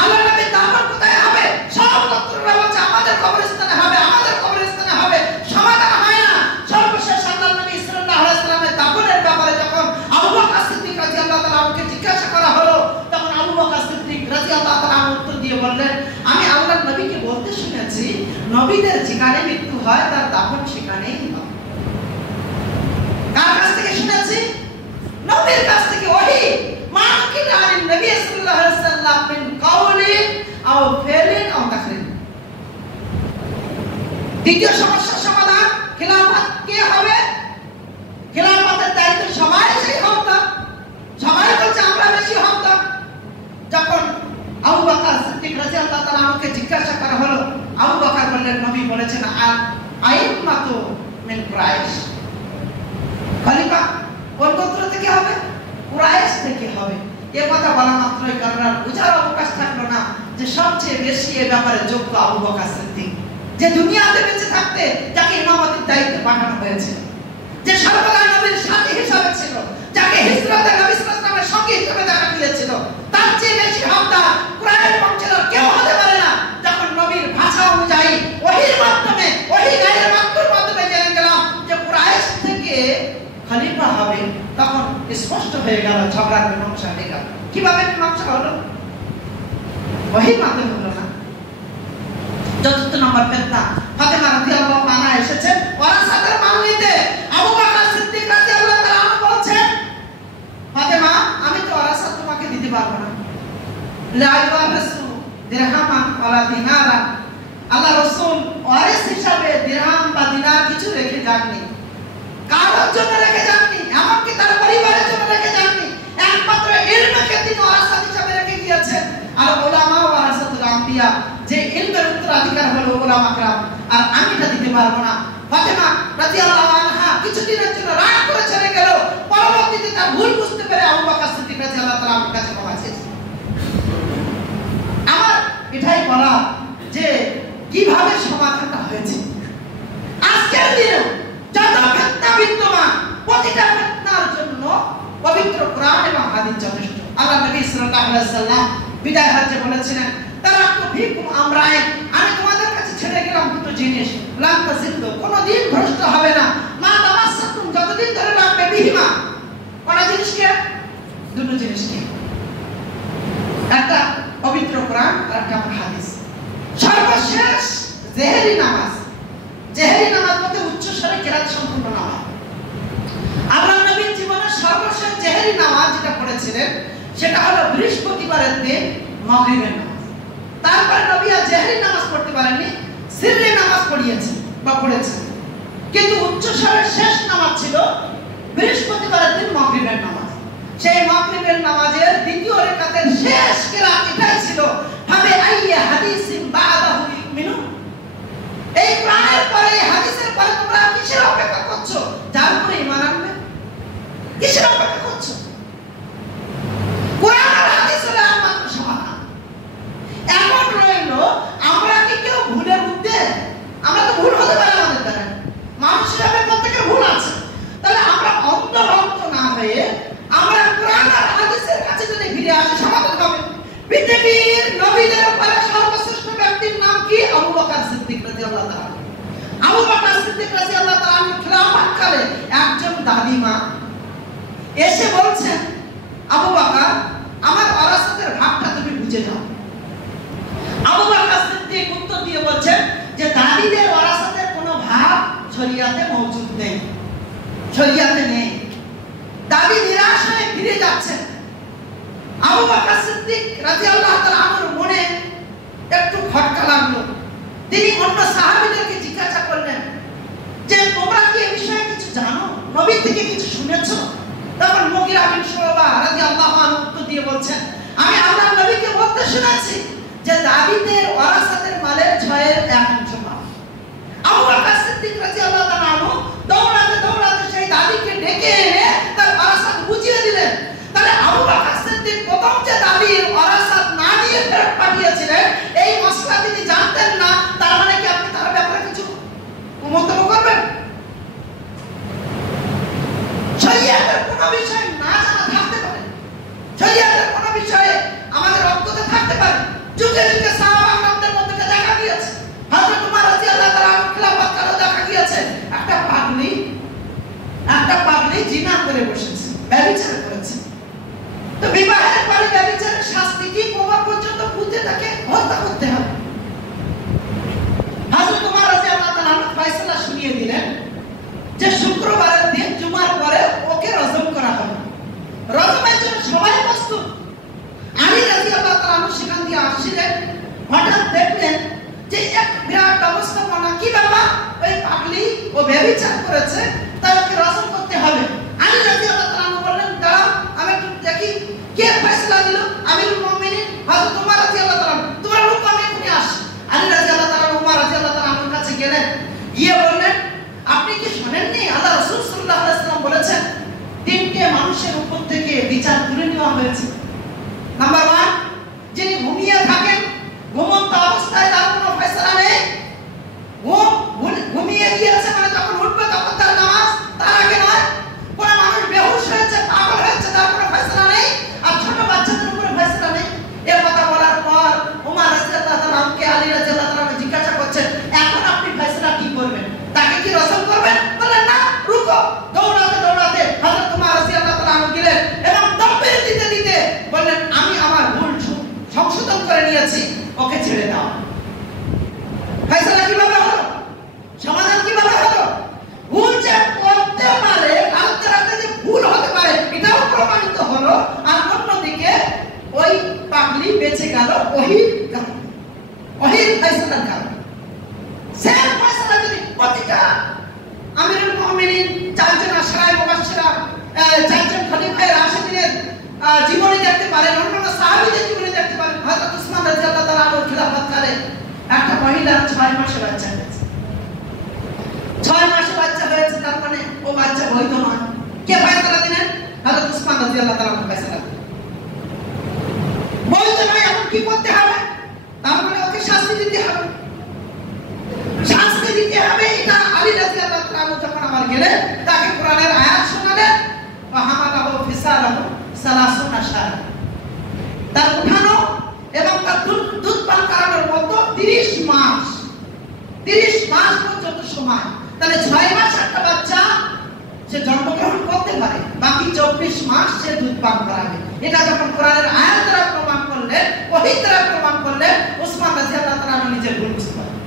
আল্লাহর নবীর দাফন কোথায় হবে? সব তত্ত্বরা বলছে আমাদের কবরস্থানে হবে, আমাদের কবরস্থানে হবে। সমাধান হয় না। সর্বশেষ আল্লাহর নবী সাল্লাল্লাহু আলাইহি ওয়াসাল্লামের দাফনের ব্যাপারে যখন আবু বকর সিদ্দিক রাদিয়াল্লাহু তাআলা আনহুকে জিজ্ঞাসা করা হলো, তখন আবু বকর সিদ্দিক রাদিয়াল্লাহু তাআলা আনহু উত্তর দিয়ে বললেন, আমি আল্লাহর নবীকে বলতে শুনেছি নবীদের যেখানে মৃত্যু হয় তার দাফন সেখানেই হয়। কার কাছ থেকে শুনেছি? নবীর কাছ থেকে। ওহী মান কিনা আন নবী সাল্লাল্লাহু আলাইহি ওয়াসাল্লাম মিন কাওলিন আও ফিলিন আও তাকরির। দ্বিতীয় সমস্যার সমাধান, খিলাফত কে হবে? খিলাফতের দায়িত্ব সবাই সেই হকদার। সবাই বলছে আমরা বেশি হকদার। যখন আবু বকর সিদ্দিক রাদিয়াল্লাহু তাআলা আনহুকে জিজ্ঞাসা করা হলো, আবু বকর বললেন নবী বলেছেন আইম্মাতু মিন কুরাইশ। খলিফা কোন গোত্র থেকে হবে? কুরাইশ থেকে হবে। এ কথা বলা মাত্রই কারণ বুঝার অবকাশ থাকলো না যে সবচেয়ে বেশি এ ব্যাপারে যোগ্য আবু বকর সিদ্দিক, যে দুনিয়াতে বেঁচে থাকতে যাকে ইমামতির দায়িত্বে পাঠানো হয়েছে, যে সর্বদা নবীর সাথী হিসাবে ছিল, যাকে হিজরতে নবী সাল্লাল্লাহু আলাইহি ওয়াসাল্লামের সঙ্গী হিসেবে দেখা গিয়েছিল, তার চেয়ে বেশি হকদার কুরাইশ বংশের কেউ হতে পারে না। যখন নবীর ভাষা অনুযায়ী ওহীর মাধ্যমে, ওহী গায়ের মাধ্যমে জেনে গেলাম যে কুরাইশ থেকে খলিফা হবে, তখন স্পষ্ট হয়ে গেল ঝগড়ার মীমাংসা হয়ে গেল। কিভাবে মীমাংসা হলো? ওহীর মাধ্যমে হলো না। চতুর্থ নম্বর ফিতনা, ফাতেমা রাদিয়াল্লাহু আনহা এসেছেন ওয়ারাসাতের মাল নিতে। আবু বকর সিদ্দিক রাদিয়াল্লাহু তাআলা আনহু বলছেন, ফাতেমা আমি তো ওয়ারাসাত তোমাকে দিতে পারবো না। লা ইয়ারাসু দিরহামান ওয়ালা দিনারা। আল্লাহ রাসূল ওয়ারিস হিসাবে দিরহাম বা দিনার কিছু রেখে যাননি, কারোর জন্য রেখে যাননি, এমনকি তার পরিবারের জন্য রেখে যাননি। একমাত্র ইলমকে তিনি ওয়ারাসাত হিসাবে রেখে গিয়েছেন। আর উলামা ওয়ারাসাতুল আম্বিয়া, যে ইলমের উত্তরাধিকার হলো উলামা کرام, আর আমি তা দিতে পারবো না। ফাতেমা রাদিয়াল্লাহু আনহা কিছুদিনের জন্য রাগ করে চলে গেল। পরবর্তীতে তার ভুল বুঝতে পেরে আবু বকর সিদ্দিক রাদিয়াল্লাহু তাআলা আমার কাছে ক্ষমা চেয়েছেন। আমার এটাই বলা যে কিভাবে সমাধানটা হয়েছে। আজকের দিনে যত ফিতনা বিদ্যমান, প্রতিটা ফিতনার জন্য পবিত্র কোরআন এবং হাদিস যথেষ্ট। আল্লাহ নবী সাল্লাল্লাহু আলাইহি ওয়াসাল্লাম বিদায় হজ্জে বলেছিলেন, তারাকতু ফীকুম আমরাইন, আমি তোমাদের কাছে ছেড়ে গেলাম দুটো জিনিস, লান তাজিল্লু, কোনদিন ভ্রষ্ট হবে না, মা তামাসসাকুম, যতদিন ধরে রাখবে বিহিমা। কোন জিনিসকে? দুটো জিনিসকে, একটা পবিত্র কোরআন আর একটা হাদিস। সর্বশেষ জেহেরি নামাজ। জেহেরি নামাজ বলতে উচ্চস্বরে কেরাত সম্পূর্ণ নামাজ। আল্লাহর নবীর জীবনের সর্বশেষ জেহেরি নামাজ যেটা পড়েছিলেন সেটা হলো বৃহস্পতিবারের দিন মাগরিবের নামাজ। তারপরে নবী আর জেহেরি নামাজ পড়তে পারেননি, সিররি নামাজ পড়িয়েছেন বা পড়েছেন। কিন্তু উচ্চস্বরের শেষ নামাজ ছিল বৃহস্পতিবারের দিন মাগরিবের নামাজ। সেই মাগরিবের নামাজের দ্বিতীয় রাকাতের শেষ কিরাত এটাই ছিল, হবে আইয়া হাদিসিন বাদাহু ইউমিনুন। এই কোরআনের পরে, এই হাদিসের পরে তোমরা কিসের অপেক্ষা করছো? যার উপরে ঈমান আনবে। কিসের অপেক্ষা করছো? কোরআন আর হাদিসের একমাত্র সমাধান। এখন রইল আমরা কি কেউ ভুলের মধ্যে? আমরা তো ভুল হতে পারে আমাদের দ্বারা, মানুষ হিসাবে প্রত্যেকের ভুল আছে। তাহলে আমরা অন্তর্ভুক্ত না হয়ে আমরা কোরআন আর হাদিসের কাছে যদি ফিরে আসি সমাধান হবে। পৃথিবীর নবীদের পরে সর্বশ্রেষ্ঠ ব্যক্তির নাম কি? আবু বকর সিদ্দিক রাদিয়াল্লাহু তাআলা। আবু বকর সিদ্দিক রাদিয়াল্লাহু তাআলা খিলাফতকালে একজন দাদিমা এসে বলছেন, আবু বকর আমার ওয়ারাসাতের ভাগটা তুমি বুঝে নাও। আবু বকর সিদ্দিক উত্তর দিয়ে বলছেন যে দাদিদের ওয়ারাসাতের কোনো ভাগ শরিয়াতে মওজুদ নেই, শরিয়াতে নেই। দাদি নিরাশ হয়ে ফিরে যাচ্ছেন। আবু বকর সিদ্দিক রাদিয়াল্লাহু তাআলা আমার মনে একটু খটকা লাগলো। তিনি অন্য সাহাবীদেরকে জিজ্ঞাসা করলেন যে তোমরা কি এই বিষয়ে কিছু জানো, নবী থেকে কিছু শুনেছো? তখন মুগীরা বিন শুবা রাদিয়াল্লাহু আনহু উত্তর দিয়ে বলছেন, আমি আল্লাহর নবীকে বলতে শুনেছি যে দাদিদের ওয়ারাসাতের মালের 6/1 পাও। আবু বকর সিদ্দিক রাদিয়াল্লাহু তাআলা দৌড়াতে দৌড়াতে সেই দাদিকে ডেকে এনে তার ওয়ারাসাত বুঝিয়ে দিলেন। তাহলে আবু বকর সিদ্দিক প্রথম যে দাদির ওয়ারাসাত না দিয়ে ফেরত পাঠিয়েছিলেন, এই মসলা তিনি জানতেন না। তার মানে কি আপনি তার ব্যাপারে কিছু মন্তব্য করবেন? শরিয়াতের কোন বিষয় না জানা থাকতে পারে, শরিয়াতের কোন বিষয়ে আমাদের অজ্ঞতা থাকতে পারে। যুগে যুগে সাহাবাদের মধ্যে দেখা গিয়েছে, হযরত ওমর রাদিয়াল্লাহু তাআলা খিলাফতকালে দেখা গিয়েছে একটা পাগলি জিনা করে বসেছে, ব্যভিচার করেছে। তো বিবাহের পরে ব্যভিচারের শাস্তি কি? কোমর পর্যন্ত পুঁতে তাকে হত্যা করতে হবে। হযরত ওমর রাদিয়াল্লাহু তাআলা ফয়সালা শুনিয়ে দিলেন যে শুক্রবারের দিন জুমার পরে ওকে রজম করা হবে। রজমের জন্য সবাই প্রস্তুত। আলী রাদিয়াল্লাহু তাআলা সেখান দিয়ে আসছিলেন, হঠাৎ দেখলেন যে এক বিরাট অবস্থাপনা। কি বাবা, ওই পাগলি ও ব্যভিচার করেছে, তাই ওকে রজম করতে হবে। আলী রাদিয়াল্লাহু তাআলা বললেন, দাঁড়াও আমি একটু দেখি কে ফয়সালা দিল। আমিরুল মুমিনিন হযরত ওমর রাদিয়াল্লাহু তাআলা, তোমার হুকুম আমি এখনই আসি। আলী রাদিয়াল্লাহু তাআলা ওমর রাদিয়াল্লাহু তাআলার কাছে গেলেন, গিয়ে বললেন, আপনি কি শুনেননি আল্লাহ রাসূল সাল্লাল্লাহু আলাইহি ওয়াসাল্লাম বলেছেন 3টে মানুষের উপর থেকে বিচার তুলে নেওয়া হয়েছে। নাম্বার 1, যিনি ঘুমিয়ে থাকেন, ঘুমন্ত অবস্থায় তার কোনো ফয়সালা নেই, ঘুমিয়ে গিয়েছে মানে যখন উঠবে তখন তার নামাজ, তার আগে নয়। কোন মানুষ বেহুশ হয়েছে, পাগল হয়েছে, তার কোনো ফয়সালা নেই। আর ছোট বাচ্চাদের উপরে ফয়সালা নেই। এই কথা বলার পর ওমর রাদিয়াল্লাহু তাআলা আলী রাদিয়াল্লাহু তাআলা জিজ্ঞাসা করছেন, এখন আপনি ফয়সালা কি করবেন? তাকে কি রজম করবেন? বলেন না, রুকো। দৌড়াতে দৌড়াতে হযরত ওমর রাদিয়াল্লাহু তাআলা গেলেন এবং তাকবীর দিতে দিতে বললেন, আমি আমার ভুল সংশোধন করে নিয়েছি, ওকে ছেড়ে দাও। ফয়সালা কিভাবে হলো? সমাধান কিভাবে হলো? ভুল যে করতে পারে, কালকে রাতে যে ভুল হতে পারে, এটাও প্রমাণিত হলো। আর অন্যদিকে ওই পাগলি বেঁচে গেল ওহির কারণে, ওহির ফয়সালার কারণে। সেই ফয়সালা যদি প্রতিটা আমিরুল মুমিনিন, 4জন আশরায়ে মুবাশশিরা, 4জন খলিফায়ে রাশিদিনের জীবনী দেখতে পারেন, অন্যান্য সাহাবীদের জীবনী দেখতে পারেন। হযরত উসমান রাদিয়াল্লাহু তাআলা আনহুর খিলাফতকালে একটা মহিলার 6 মাসে বাচ্চা হয়েছে। 6 মাসে বাচ্চা হয়েছে, তার মানে ও বাচ্চা বৈধ নয়। কে ফয়সালা দিলেন? হযরত উসমান রাদিয়াল্লাহু তাআলা ফয়সালা দিলেন। বৈধ নয়, এখন কি করতে হবে? তার মানে ওকে শাস্তি দিতে হবে, শাস্তি দিতে হবে। এটা আলী রাদিয়াল্লাহু তাআলা যখন আমার গেলেন, তাকে কোরআনের আয়াত শোনালেন, ফাহামালাহু ফিসালাহু 30 শাহরা। তার উঠানো এবং তার দুধ পান করানোর মতো 30 মাস পর্যন্ত সময়। তাহলে 6 মাস একটা বাচ্চা সে জন্মগ্রহণ করতে পারে, বাকি 24 মাস সে দুধ পান করাবে। এটা যখন কোরআনের আয়াত দ্বারা প্রমাণ করলেন, ওহী দ্বারা প্রমাণ করলেন, ওসমান রাদিয়াল্লাহু তাআলা নিজের ভুল বুঝতে পারলেন।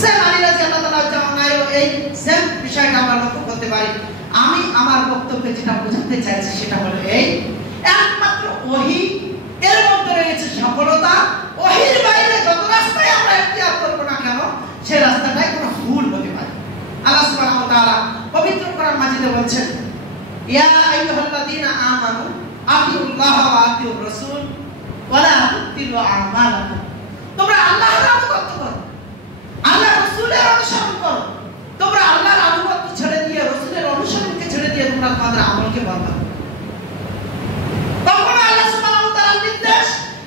সেম আলী রাদিয়াল্লাহু তাআলা জামানায় এই সেম বিষয়টা আমরা লক্ষ্য করতে পারি। আমি আমার বক্তব্যে যেটা বোঝাতে চাইছি সেটা হলো এই, একমাত্র ওহী এর মধ্যে রয়েছে সফলতা। ওহীর বাইরে যত রাস্তায় আমরা ইখতিয়ার করব না কেন, সেই রাস্তাটাই কোনো ভুল হতে পারে। আল্লাহ সুবহানাহু ওয়া তাআলা পবিত্র কোরআন মাজিদে বলছেন, ইয়া আইয়ুহাল্লাযীনা আমানু আতিউল্লাহ ওয়া আতিউর রাসূল ওয়া লা তুবতিলু আমালাকুম। তোমরা আল্লাহর আনুগত্য করো, আল্লাহর রাসূলের অনুসরণ করো। তোমরা আল্লাহর আনুগত্য ছেড়ে দিয়ে, রাসূলের অনুসরণকে ছেড়ে দিয়ে তোমরা তোমাদের আমলকে বরবাদ করো। তখন আল্লাহ সুবহানাহু ওয়া তাআলার নির্দেশ,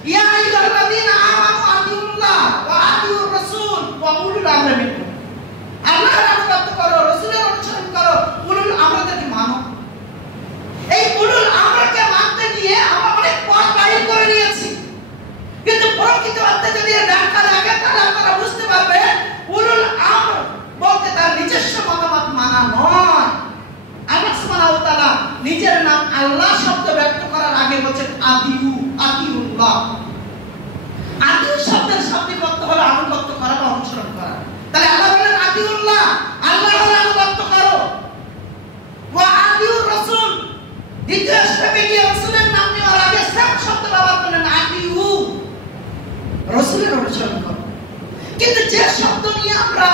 ইয়া আইয়ুহাল্লাযীনা আমানু আতিউল্লাহ ওয়া আতিউর রাসূল ওয়া উলুল আমরি মিনকুম। আল্লাহর আনুগত্য করো, রাসূলের অনুসরণ করো, উলুল আমরকে মানো। এই উলুল আমরকে মানতে গিয়ে আমরা অনেক পথ বাইর করে নিয়েছি, কিন্তু প্রকৃত অর্থে যদি এর ব্যাখ্যা লাগে তাহলে আপনারা বুঝতে পারবেন উলুল আমর বলতে তার নিজস্ব মতামত মানা নয়। আল্লাহ সুবহানাহু ওয়া তাআলা নিজের নাম আল্লাহ শব্দ ব্যক্ত করার আগে বলেন আতিউ, আতিউল্লাহ। আতিউ শব্দের শাব্দিক অর্থ হলো আনুগত্য করা বা অনুসরণ করা। তাহলে আল্লাহ বলেন আতিউল্লাহ, আল্লাহর আনুগত্য করো। ওয়া আতিউর রাসূল, দ্বিতীয় স্টেপে গিয়ে রাসূলের নাম নেওয়ার আগে সেম শব্দ ব্যবহার করলেন আতিউ, রাসূলের অনুসরণ করো। কিন্তু যে শব্দ নিয়ে আমরা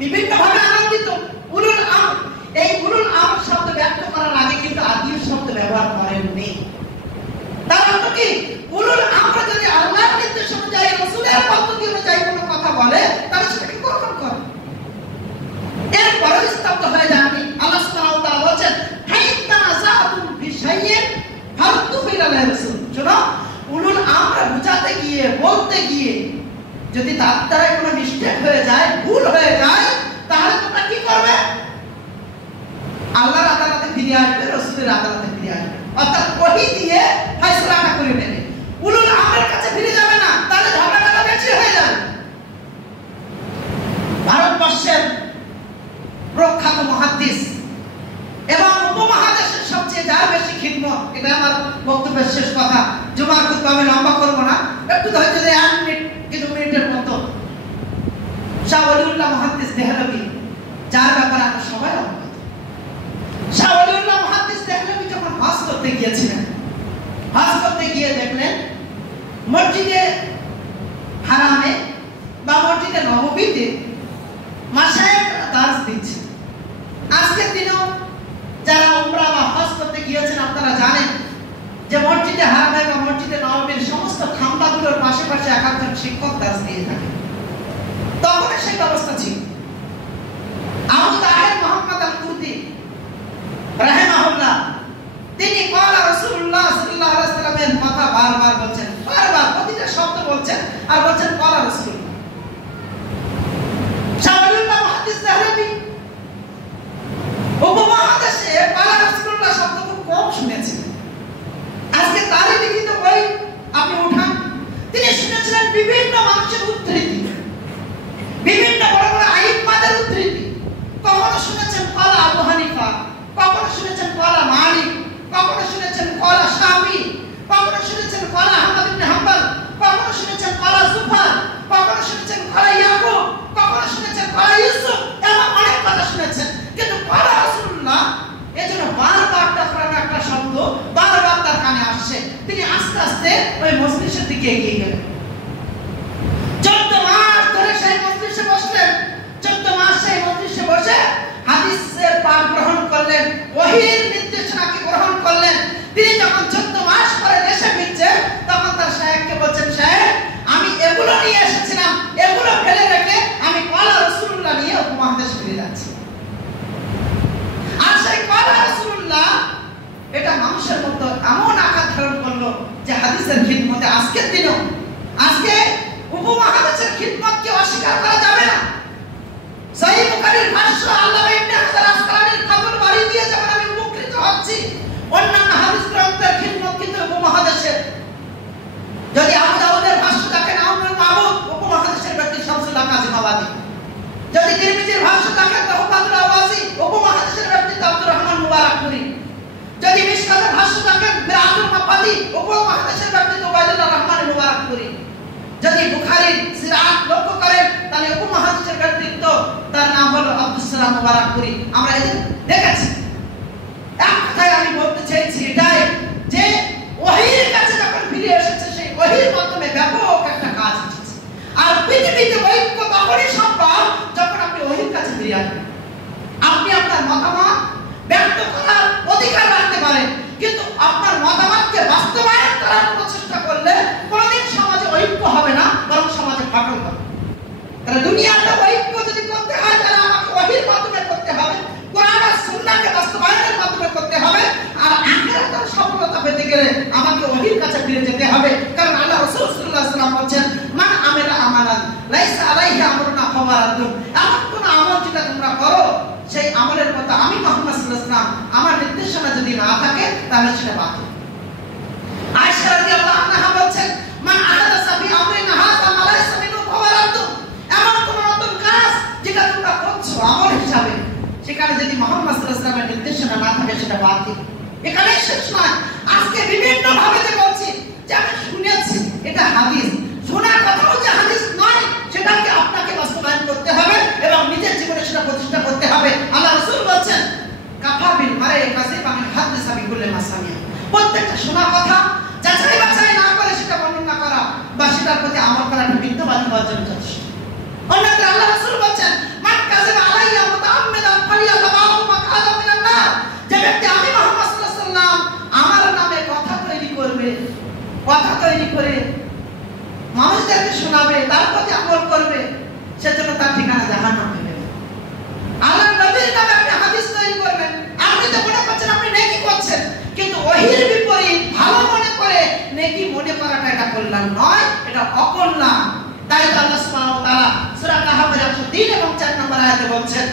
বিভিন্নভাবে আনন্দিত, উলুল আমর, এই উলুল আমর শব্দ ব্যক্ত করার আগে কিন্তু আতিউ শব্দ ব্যবহার করেননি। তার অর্থ কি, উলুল আমর যদি আল্লাহর নির্দেশ অনুযায়ী, রাসূলের পদ্ধতি অনুযায়ী কোনো কথা বলে তাহলে সেটাকে গ্রহণ করো। এরপরে স্তব্ধ হয়ে যাননি। আল্লাহ সুবহানাহু ওয়া তাআলা বলেন, হাইন তানাযাতুম ফি শাইইন ফারুদ্দুহু ইলাল্লাহি রাসূল। শুনো, উলুল আমর বুঝাতে গিয়ে, বলতে গিয়ে যদি তার দ্বারা কোনো মিস্টেক হয়ে যায়, ভুল হয়ে যায়, তাহলে তোমরা কি করবে? আল্লাহর আদালতে ফিরে আসবে, রাসূলের আদালতে ফিরে আসবে, অর্থাৎ ওহী দিয়ে ফয়সালাটা করে নেবে। উলুল আমরের কাছে ফিরে যাবে না, তাহলে ঝগড়াটা বেশি হয়ে যাবে। ভারতবর্ষের প্রখ্যাত মুহাদ্দিস এবং উপমহাদেশের সবচেয়ে যার বেশি খিদমত, এটা আমার বক্তব্যের শেষ কথা, জুমার খুতবা আমি লম্বা করব না, একটু ধৈর্য ধরে 1 মিনিট কি 2 মিনিটের মতো। শাহ ওলিউল্লাহ মুহাদ্দিস দেহলভী, যার ব্যাপারে আমরা সবাই অবগত। শাহ ওলিউল্লাহ মুহাদ্দিস দেহলভী যখন হজ করতে গিয়েছিলেন, হজ করতে গিয়ে দেখলেন মসজিদে হারামে বা মসজিদে নববীতে মাশায়েখরা দার্স দিচ্ছে। আজকের দিনেও যারা উমরা বা হজ করতে গিয়েছেন আপনারা জানেন যে মসজিদে হারামে বা মসজিদে নববীর সমস্ত খাম্বাগুলোর পাশে পাশে এক একজন শিক্ষক দার্স দিয়ে থাকে। তখন সেই ব্যবস্থা ছিল। আবু তাহের মুহাম্মদ আল-কুরদি রাহিমাহুল্লাহ, তিনি ক্বালা রাসূলুল্লাহ সাল্লাল্লাহু আলাইহি ওয়াসাল্লামের কথা বারবার বলছেন, বারবার প্রতিটা শব্দ বলছেন আর বলছেন ক্বালা রাসূলুল্লাহ। শাহওয়ালিউল্লাহ মুহাদ্দিস দেহলভী উপমহাদেশে ক্বালা রাসূলুল্লাহ শব্দ খুব কম শুনেছেন। আজকে তারই লিখিত বই আপনি উঠান, তিনি শুনেছিলেন বিভিন্ন মানুষের উদ্ধৃতি, বিভিন্ন বড় বড় আইম্মাদের উদ্ধৃতি। কখনো শুনেছেন ক্বালা আবু হানিফা, কখনো শুনেছেন ক্বালা মালিক, কখনো শুনেছেন ক্বালা শাফি, কখনো শুনেছেন ক্বালা আহমদ ইবনে হাম্বল, কখনো শুনেছেন ক্বালা জুফার, কখনো শুনেছেন ক্বালা ইয়াকুব, কখনো শুনেছেন ক্বালা ইউসুফ, এমন অনেক কথা শুনেছেন। কিন্তু ক্বালা রাসূলুল্লাহ এজন্য বারবার টাকরানো একটা শব্দ বারবার তার কানে আসছে। তিনি আস্তে আস্তে ওই মজলিসের দিকে এগিয়ে গেলেন। 14 মাস ধরে সেই মজলিসে বসলেন। 14 মাস সেই মজলিসে বসে হাদিসের পাঠ গ্রহণ করলেন, ওহীর নির্দেশনাকে গ্রহণ করলেন। তিনি যখন 14 মাস পরে দেশে ফিরছেন, তখন তার শায়েখকে বলছেন, শায়েখ আমি এগুলো নিয়ে এসেছিলাম, এগুলো ফেলে রেখে আমি ক্বালা রাসূলুল্লাহ নিয়ে উপমহাদেশে ফিরে যাচ্ছি। আর সেই ক্বালা রাসূলুল্লাহ এটা মানুষের মধ্যে এমন আকার ধারণ করলো যে হাদিসের খিদমতে আজকের দিনেও, আজকে উপমহাদেশের খিদমতকে অস্বীকার করা যাবে না। সহিহ বুখারীর ভাষ্য আল্লামা ইবনে হাজার আসকালানির ফাতুল বারী দিয়ে যেমন আমি উপকৃত হচ্ছি, অন্যান্য হাদিস গ্রন্থের খিদমত কিন্তু উপমহাদেশের। যদি আবু দাউদের ভাষ্য দেখেন আউনুল মাবুদ, উপমহাদেশের ব্যক্তি শামসুল কাযিম আবাদী। যদি তিরমিজির ভাষ্য দেখেন তাহফাতুল আওয়াজি, উপমহাদেশের ব্যক্তি আব্দুর রহমান মুবারাকপুরী। যদি যদি মিশকাতের ভাষ্য দেখেন মিরাজুল মাফাদি উপমহাদেশের ব্যক্তিত্ব ওবায়দুল্লাহ রহমান মুবারকপুরি, যদি বুখারীর সিরাত লক্ষ্য করেন তাহলে উপমহাদেশের ব্যক্তিত্ব তার নাম হলো আব্দুস সালাম মুবারকপুরি। আমরা এদের দেখেছি। এক কথায় আমি বলতে চাইছি এটাই যে ওহীর কাছে যখন ফিরে এসেছে সেই ওহীর মাধ্যমে ব্যাপক একটা কাজ হচ্ছে। আর পৃথিবীতে ঐক্য তখনই সম্ভব যখন আপনি ওহীর কাছে ফিরে আসবেন। আপনি আপনার মতামত ব্যক্ত করার অধিকার রাখতে পারেন, কিন্তু আপনার মতামতকে বাস্তবায়ন করার প্রচেষ্টা করলে কোনোদিন সমাজে ঐক্য হবে না, বরং সমাজে ফাটল হবে। তাহলে দুনিয়াতে ঐক্য যদি করতে হয় তাহলে আমাকে ওহীর মাধ্যমে করতে হবে, কোরআন আর সুন্নাহকে বাস্তবায়নের মাধ্যমে করতে হবে। আর আখিরাতের সফলতা পেতে গেলে আমাকে ওহীর কাছে ফিরে যেতে হবে। কারণ আল্লাহ রাসূল সাল্লাল্লাহু আলাইহি ওয়াসাল্লাম বলেন, মান আমিলা আমালান লাইসা আলাইহি আমরুনা ফাওয়ারাদুন। এমন কোন আমল যেটা তোমরা করো সেই আমলের কথা আমি মুহাম্মদ সাল্লাল্লাহু আলাইহি ওয়াসাল্লাম আমার নির্দেশনা যদি না থাকে তাহলে সেটা বাতিল। আয়েশা রাদিয়াল্লাহু আনহা বলেন, মান আহাদাসা ফি আমরিনা হাযা মা লাইসা মিনহু ফাওয়ারাদুন। এমন কোন নতুন কাজ যেটা তোমরা করছো আমল হিসাবে, সেখানে যদি মুহাম্মদ সাল্লাল্লাহু আলাইহি ওয়াসাল্লামের নির্দেশনা না থাকে সেটা বাতিল। এখানে শেষ নয়, আজকে বিভিন্ন ভাবে যে বলছি যে আমি শুনেছি এটা হাদিস, শোনার কথাও যে হাদিস নয় সেটাকে আপনাকে বাস্তবায়ন করতে হবে এবং নিজের জীবনে সেটা প্রতিষ্ঠা করতে হবে। আল্লাহ রাসূল বলেন, কাফা বিল মারে কাযিবা মিন হাদিসা বিকুল্লি মাসামিয়া। প্রত্যেকটা শোনা কথা যাচাই বাছাই না করে সেটা বর্ণনা করা বা সেটার প্রতি আমল করা বিদ্যবাদী হওয়ার জন্য যথেষ্ট। অন্যত্র আল্লাহ রাসূল বলেন, মান কাযিবা আলাইয়া মুতাআম্মিদান ফালিয়াতাবাউ মাকাদা মিনান নার। যে ব্যক্তি আমি মুহাম্মদ সাল্লাল্লাহু আলাইহি ওয়াসাল্লাম আমার নামে কথা তৈরি করবে, কথা তৈরি করে মানুষদেরকে শোনাবে, তার প্রতি আমল করবে, সেজন্য তার ঠিকানা জাহান্নাম হয়ে যাবে। আল্লাহর নবীর নামে আপনি হাদিস তৈরি করবেন, আপনি তো মনে করছেন আপনি নেকি করছেন, কিন্তু ওহীর বিপরীত ভালো মনে করে নেকি মনে করাটা এটা কল্যাণ নয়, এটা অকল্যাণ। তাই আল্লাহ সুবহানাহু ওয়া তাআলা সূরা কাহফের 103 এবং 4 নম্বর আয়াতে বলেন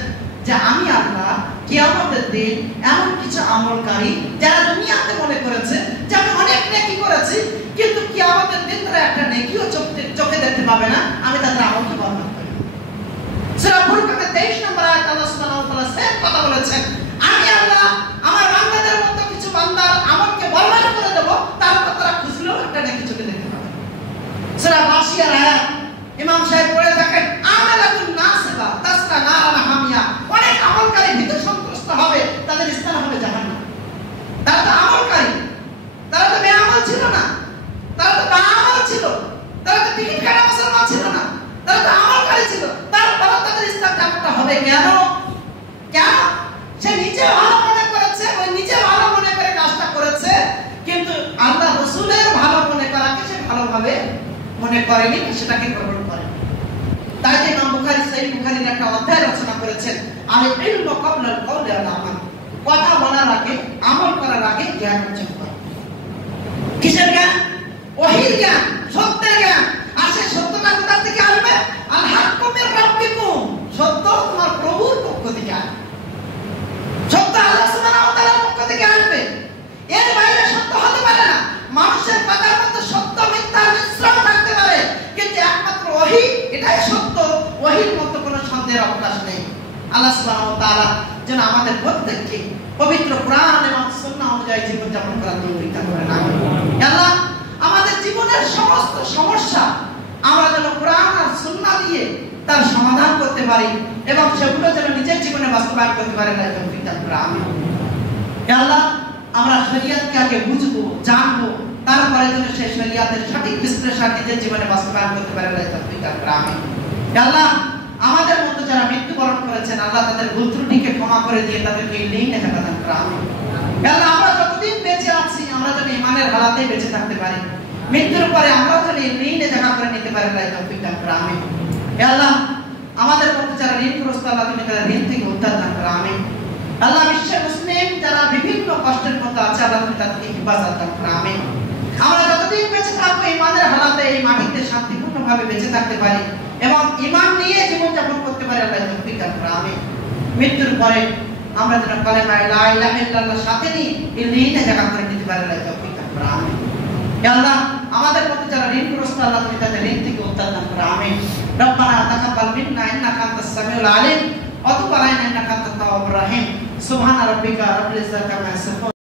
যে আমি আল্লাহ কিয়ামতের দিন এমন কিছু আমলকারী যারা দুনিয়াতে মনে করেছে যে আমি অনেক নেকি করেছি, কিন্তু কিয়ামতের দিন তারা একটা নেকিও চোখে দেখতে পাবে না, আমি তাদের আমলকে বর্ণনা করি। সূরা ফুরকানের 23 নম্বর আয়াতে আল্লাহ সুবহানাহু ওয়া তাআলা সেম কথা বলেছেন, আমি আল্লাহ আমার বান্দাদের মধ্যে কিছু বান্দার আমলকে বর্ণনা করে দেব, তারপর তারা খুঁজলেও একটা নেকি চোখে দেখতে পাবে। সূরা গাশিয়ার আয়াত ইমাম সাহেব পড়ে থাকেন, আমালাতুন নাসিবা তাসলা নারান হামিয়া। অনেক আমলকারী ভীত সন্ত্রস্ত হবে, তাদের স্থান হবে জাহান্নাম। তারা তো আমলকারী, তারা তো বেআমল ছিল না, তারা তো বাআমল ছিল, তারা তো টিকিট কাটা মুসলমান ছিল না, তারা তো আমলকারী ছিল, তারপর তাদের স্থান জাহান্নামটা হবে কেন? কেন? সে নিজে ভালো মনে করেছে, ওই নিজে ভালো মনে করে কাজটা করেছে, কিন্তু আল্লাহ রাসূলের ভালো মনে করাকে সে ভালোভাবে মনে করেনি, সেটাকে গ্রহণ করে। তাই যে ইমাম বুখারী সহিহ বুখারীর একটা অধ্যায় রচনা করেছেন, আল ইলমু ক্বাবলা আল কওলি ওয়াল আমাল। কথা বলার আগে, আমল করার আগে জ্ঞান অর্জন করা। কিসের জ্ঞান? ওহীর জ্ঞান, সত্যের জ্ঞান। আর সেই সত্যটা কোথা থেকে আসবে? আল হাক্কু মির রাব্বিকুম। সত্য তোমার প্রভুর পক্ষ থেকে আসবে, সত্য আল্লাহ সুবহানাহু ওয়া তাআলার পক্ষ থেকে আসবে, এর বাইরে সত্য হতে পারে না। মানুষের কথার মধ্যে সত্য মিথ্যার মিশ্রণ থাকতে পারে, কিন্তু একমাত্র ওহী এটাই সত্য, ওহীর মধ্যে কোনো সন্দেহের অবকাশ নেই। আল্লাহ সুবহানাহু ওয়া তাআলা যেন আমাদের প্রত্যেককে পবিত্র কোরআন এবং সুন্নাহ অনুযায়ী জীবন যাপন করার তৌফিক দান করেন। আমিন। আল্লাহ আমাদের জীবনের সমস্ত সমস্যা আমরা যেন কোরআন আর সুন্নাহ দিয়ে তার সমাধান করতে পারি এবং সেগুলো যেন নিজের জীবনে বাস্তবায়ন করতে পারি, তাই তৌফিক দান করেন। আমিন। আল্লাহ আমরা শরীয়তকে আগে বুঝবো, জানবো, তারপরে যেন সেই শরীয়তের সঠিক বিশ্লেষণ নিজের জীবনে বাস্তবায়ন করতে পারে, তাই তৌফিক দান করেন। আমিন। আল্লাহ আমাদের মধ্যে যারা মৃত্যুবরণ করেছেন, আল্লাহ তাদের ভুল ত্রুটিকে ক্ষমা করে দিয়ে তাদেরকে ইলমে জান্নাত দান করেন। আমিন। আল্লাহ আমরা যতদিন বেঁচে আছি আমরা যেন ঈমানের হালাতে বেঁচে থাকতে পারি, মৃত্যুর পরে আমরা যেন ইলমে জায়গা করে নিতে পারি, তাই তৌফিক দান করেন। আমিন। আল্লাহ আমাদের মধ্যে যারা ঋণগ্রস্ত, আল্লাহ তুমি তাদের ঋণ থেকে উদ্ধার দান করেন। আমিন। আল্লাহ বিশ্বের মুসলিম যারা বিভিন্ন কষ্টের মধ্যে আছে, আল্লাহ তুমি তাদেরকে হেফাজত দান করেন। আমিন। আমরা যতদিন বেঁচে থাকবো ঈমানের হালাতে এই মাটিতে শান্তিপূর্ণভাবে বেঁচে থাকতে পারি এবং ঈমান নিয়ে জীবন যাপন করতে পারি, আল্লাহ তৌফিক দান করেন। আমিন। মৃত্যুর পরে আমরা যেন কালেমা লা ইলাহা ইল্লাল্লাহর সাথে নিয়ে ইলমে জায়গা করে নিতে পারি, আল্লাহ তৌফিক দান করেন। আমিন। ইয়া আল্লাহ আমাদের মধ্যে যারা ঋণগ্রস্ত, আল্লাহ তুমি তাদের ঋণ থেকে উদ্ধার দান করেন। আমিন। রব্বানা তাকাব্বাল মিন্না ইন্নাকা আনতাস সামিউল আলিম ওয়া তুব আলাইনা ইন্নাকা আনতাত তাওয়াবুর রহিম। সুবহানা রাব্বিকা রাব্বিল ইজ্জাতি আম্মা ইয়াসিফুন।